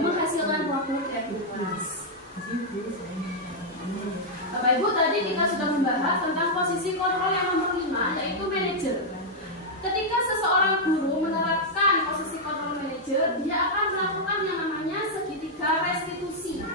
menghasilkan buah-buah keyakinan kelas. Bapak Ibu, tadi kita sudah membahas tentang posisi kontrol yang nomor 5, yaitu manajer. Ketika seseorang guru menerapkan posisi kontrol manajer, dia akan melakukan yang namanya segitiga restitusi.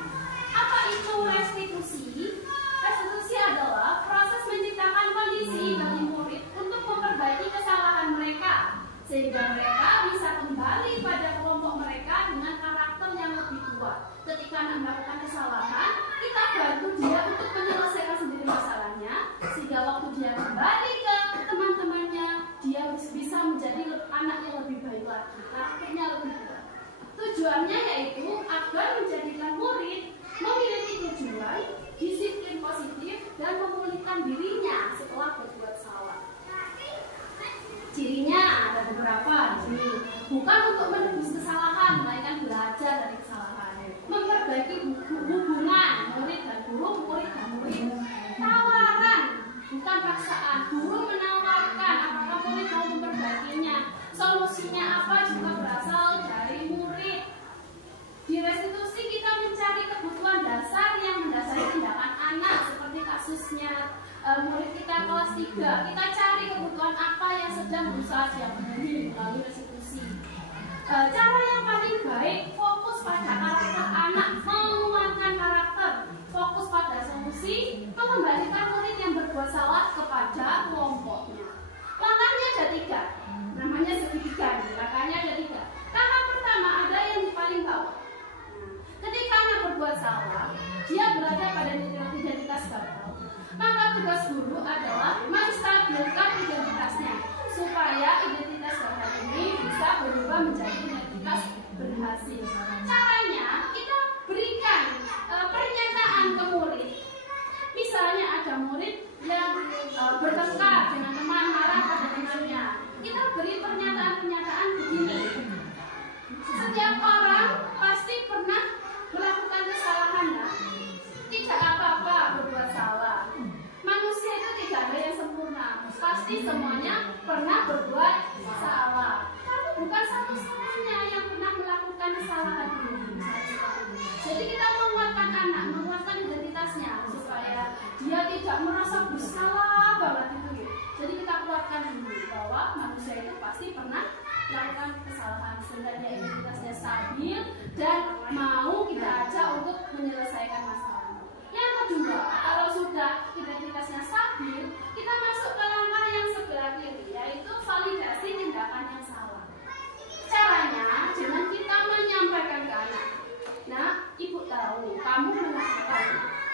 Apa itu restitusi? Restitusi adalah proses menciptakan kondisi bagi murid untuk memperbaiki kesalahan mereka, sehingga mereka bisa kembali pada kelompok mereka dengan karakter yang lebih kuat. Ketika melakukan kesalahan, kita bantu dia untuk menyelesaikan sendiri masalahnya, sehingga waktu dia kembali ke teman-temannya, dia bisa menjadi anak yang lebih baik lagi, karakternya lebih kuat. Tujuannya yaitu agar menjadikan murid memiliki tujuan, disiplin positif, dan memulihkan dirinya setelah berbuat salah. Cirinya ada beberapa di sini. Bukan untuk menebus kesalahan, melainkan belajar dari kesalahan. Memperbaiki hubungan murid dan guru, murid dan murid. Tawaran, bukan paksaan. Guru menawarkan apakah murid mau memperbaikinya. Solusinya apa juga berasal dari murid. Di restitusi kita mencari kebutuhan dasar yang mendasari tindakan anak, seperti kasusnya murid kita kelas 3. Kita cari kebutuhan apa yang sedang berusaha dipenuhi melalui restitusi. Cara yang paling baik fokus pada karakter anak, menguatkan karakter, fokus pada solusi, mengembalikan murid yang berbuat salah kepada kelompoknya. Langkahnya ada 3, namanya segitiga. Langkahnya ada 3. Tahap pertama ada yang di paling bawah. Ketika anak berbuat salah, dia berada pada identitas gagal. Maka tugas guru adalah menstabilkan identitasnya supaya identitas gagal ini bisa berubah menjadi identitas berhasil. Caranya kita berikan pernyataan ke murid. Misalnya ada murid yang bertengkar dengan teman, marah pada temannya. Kita beri pernyataan-pernyataan begini. Setiap orang pasti pernah melakukan kesalahan, nah? Tidak apa-apa berbuat salah. Manusia itu tidak ada yang sempurna. Pasti semuanya pernah berbuat salah. Kamu bukan satu-satunya yang pernah melakukan kesalahan ini. Jadi kita menguatkan anak, menguatkan identitasnya supaya dia tidak merasa bersalah banget itu. Jadi kita kuatkan dulu bahwa manusia itu pasti pernah melakukan kesalahan, sehingga dia identitasnya stabil dan mau kita ajak untuk menyelesaikan masalah. Yang kedua, kalau sudah identitasnya stabil, kita masuk ke langkah yang sebelah kiri, yaitu validasi tindakan yang salah. Caranya dengan kita menyampaikan ke anak. Nah, ibu tahu kamu melakukan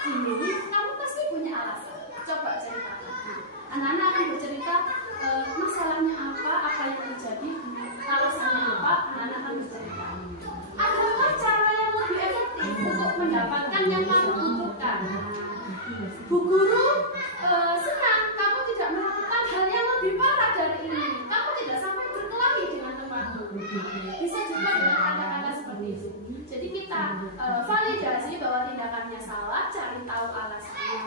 ini, kamu pasti punya alasan. coba ceritakan. Anak-anak akan bercerita masalahnya apa yang terjadi, alasannya apa, anak-anak akan bercerita. Adakah cara yang lebih efektif untuk mendapatkan yang kamu butuhkan? Bu guru senang kamu tidak melakukan hal yang lebih parah dari ini. Kamu tidak sampai berkelahi dengan temanmu. Bisa juga dengan kata-kata seperti itu. Jadi kita validasi bahwa tindakannya salah, cari tahu alasannya.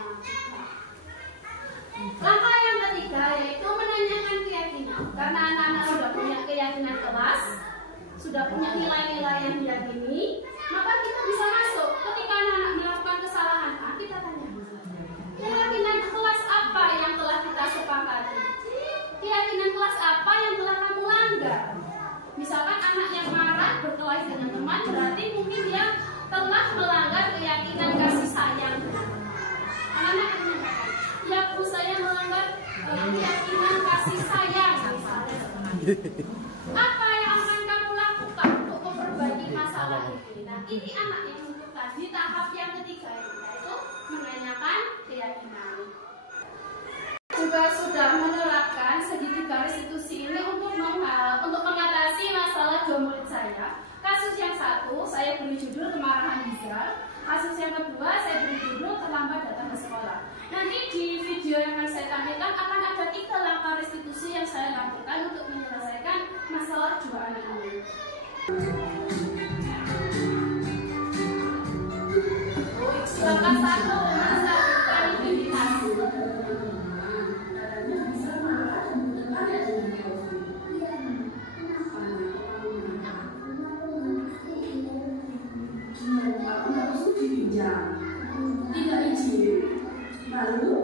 Langkah yang ketiga yaitu menanyakan keyakinan. Karena anak-anak sudah punya keyakinan kelas, sudah punya nilai-nilai yang diyakini, maka kita bisa masuk. Ketika anak-anak melakukan kesalahan, kita tanya, keyakinan kelas apa yang telah kita sepakati? Keyakinan kelas apa yang telah kamu langgar? Misalkan anak yang marah berkelahi dengan teman, berarti mungkin dia telah melanggar keyakinan kasih sayang. Anak-anak menyatakan, ya Bu, saya melanggar keyakinan kasih sayang. Apa yang akan kamu lakukan untuk memperbaiki masalah ini? Nah, ini anak yang menentukan di tahap yang ketiga yaitu menanyakan keyakinan. Juga sudah menerapkan segitiga restitusi ini untuk mengatasi masalah dua murid saya. Kasus yang satu saya beri judul kemarahan Bizar. Kasus yang kedua saya beri judul terlambat datang ke sekolah. Nanti di video yang akan saya tampilkan akan ada 3 langkah restitusi yang saya lakukan untuk menyelesaikan masalah dua anak ini. Langkah 1, menstabilkan identitas. Tidak izin. Lalu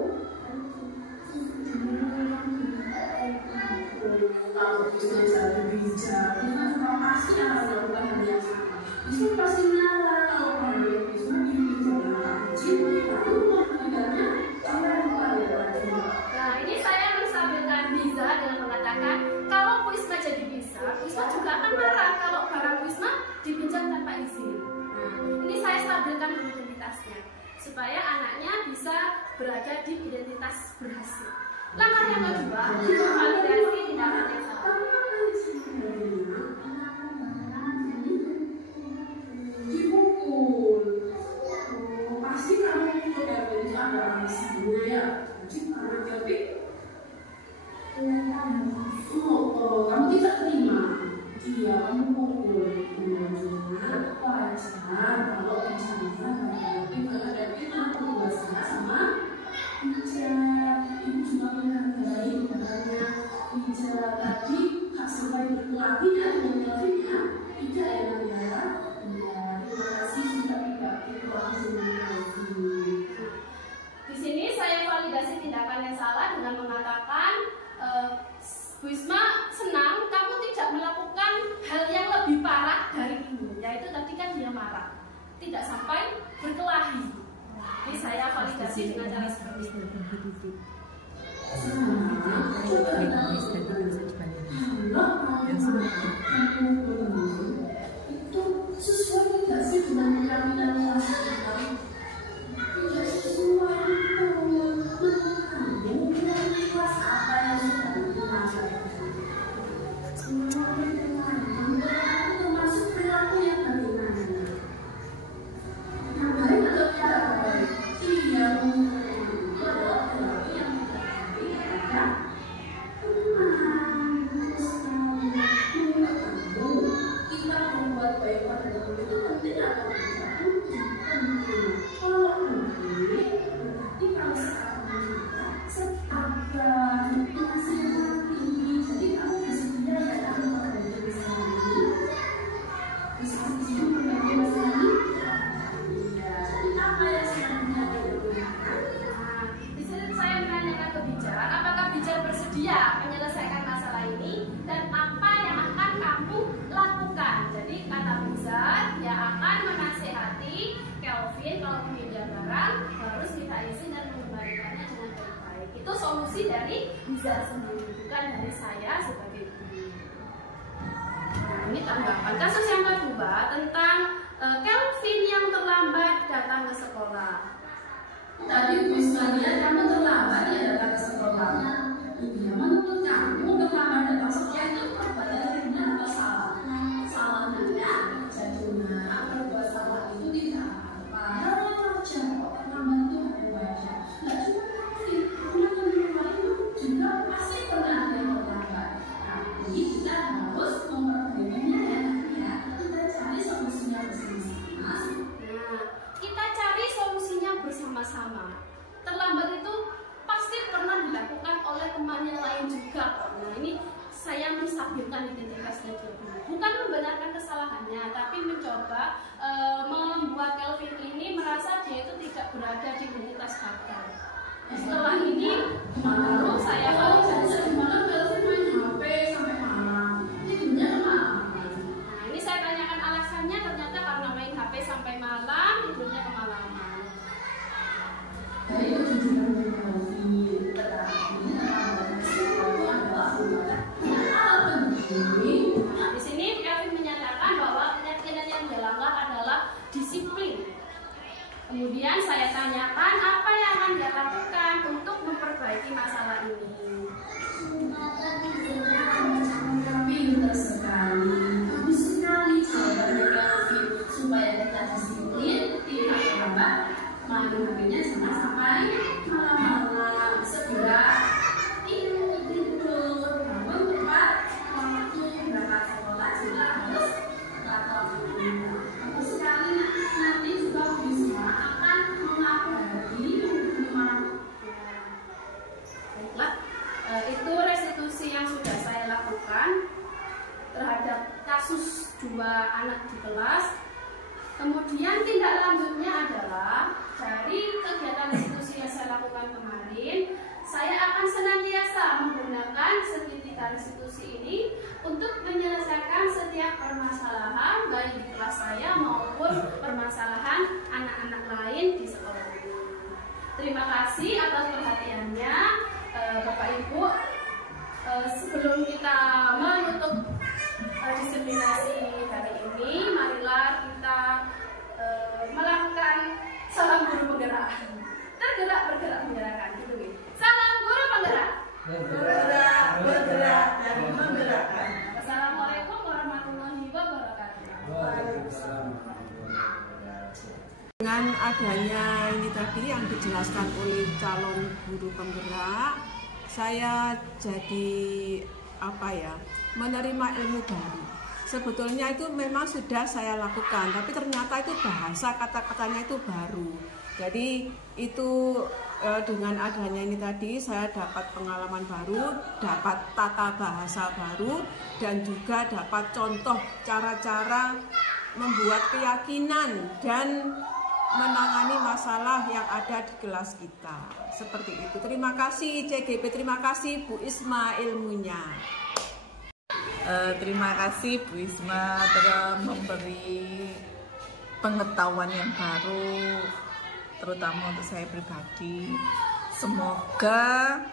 kalau bisa jadi bijak, kita pasti akan melakukan hal yang sama. Itu pasti nyala kalau kamu bisa izin, lalu tidaknya sampai lupa ya. Nah, ini saya menstabilkan Biza dengan mengatakan kalau Wisma jadi bisa, Wisma juga akan marah kalau barang Wisma dipinjam tanpa izin. Ini saya stabilkan identitasnya supaya anaknya bisa berada di identitas berhasil. Langkah yang kedua, validasi tindakan yang salah. Dipukul. Pasti kamu itu ada alasannya ya. Jadi karena jadi kamu tidak terima. Iya, kamu pukul. Wajar kalau bicara menghadapi anak kedua sama bijak. Ibu juga menghargai katanya bijak tadi hasil baik berkelahi dan menghadapinya tidak ya. Terima kasih sudah berbagi Di sini saya validasi tindakan yang salah dengan mengatakan Wisma senang kamu tidak melakukan hal yang lebih parah dari ini, yaitu tadi kan dia marah, tidak sampai berkelahi. Ini saya validasi dengan cara seperti itu. Itu sesuai tidak sih dengan keyakinan kelas kita? Tidak sesuai dengan kelas apa yang sudah dimaksud. Termasuk perilaku yang bagaimana? Yang baik atau tidak baik? Iya, itu adalah perilaku yang tidak baik. Ya. Kita membuat baik pada guru itu penting atau tidak penting? Kalau penting, berarti kalau sekarang sepadan nasihati, jadi kamu bersedia ya dalam pada diri sendiri. Bisa sih menjadi masalah. Ya, jadi apa yang sebenarnya digunakan? Di sini saya menanyakan ke Bijar, apakah Bijar bersedia menyelesaikan masalah ini dan apa yang akan kamu lakukan. Jadi kata Bijar, dia akan menasehati Kelvin kalau pinjam barang harus minta izin dan mengembalikannya dengan baik-baik. Itu solusi dari Bijar sendiri, bukan dari saya sebagai guru. Nah, ini tanggapan kasus yang kedua tentang Kelvin yang terlambat datang ke sekolah. Tadi Bu Isma lihat kamu terlambat ya datang ke sekolah. Iya, menurut kamu terlambat datang sekolah itu perbuatan benar atau salah? Salahnya, jadi berbuat salah itu tidak apa. Hal yang wajar kok, terlambat itu hal yang wajar. Nggak cuma kamu di rumah itu juga pasti pernah ada yang terlambat. Tapi kita harus memperbaikinya ya. Kita cari solusinya bersama-sama. Nah, kita cari solusinya bersama-sama. Terlambat itu pasti pernah dilakukan oleh temannya lain juga kok. Nah, ini saya menstabilkan identitasnya dulu. Bukan membenarkan kesalahannya, tapi mencoba membuat Kelvin ini merasa dia itu tidak berada di identitas gagal. Setelah ini baru saya tahu Gimana Kelvin main HP sampai malam? Tidurnya kemana? Nah, ini saya tanyakan alasannya, ternyata karena main HP sampai malam, tidurnya kemalaman. Dari kejujuran Kelvin, tetapi terlambat sesuatu adalah hal penting. Nah, di sini Kelvin menyatakan bahwa keyakinan yang dilanggar adalah disiplin. Kemudian saya tanyakan apa yang akan dia lakukan untuk memperbaiki masalah ini. Pintar sekali, bagus sekali jawabannya Kelvin. Supaya kita disiplin, tidak terlambat, main HP-nya jangan sampai malam-malam. Segera tidur, bangun tepat waktu berangkat sekolah juga harus tepat waktu. Bagus sekali, nanti juga Bisma akan mengabari Baiklah, itu restitusi yang sudah saya lakukan terhadap kasus 2 anak di kelas. Kemudian tindak lanjutnya adalah dari kegiatan restitusi yang saya lakukan kemarin, saya akan senantiasa menggunakan sertifikat restitusi ini untuk menyelesaikan setiap permasalahan baik di kelas saya maupun permasalahan anak-anak lain di sekolah ini. Terima kasih atas perhatiannya, Bapak Ibu. Sebelum kita menutup diseminasi hari ini, marilah kita melakukan salam guru penggerak. Tergerak, bergerak, menggerakkan. Gitu, salam guru penggerak. Bergerak, bergerak, dan menggerakkan. Wassalamualaikum warahmatullahi wabarakatuh. Dengan adanya ini tadi yang dijelaskan oleh calon guru penggerak, saya jadi menerima ilmu baru. Sebetulnya itu memang sudah saya lakukan, tapi ternyata itu bahasa kata-katanya itu baru. Jadi itu dengan adanya ini tadi saya dapat pengalaman baru, dapat tata bahasa baru, dan juga dapat contoh cara-cara membuat keyakinan dan menangani masalah yang ada di kelas kita. Seperti itu. Terima kasih CGP, terima kasih Bu Isma ilmunya. Terima kasih Bu Isma telah memberi pengetahuan yang baru, terutama untuk saya pribadi. Semoga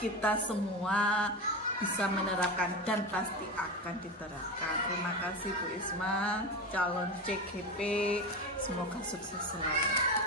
kita semua bisa menerapkan dan pasti akan diterapkan. Terima kasih Bu Isma, calon CGP, semoga sukses selalu.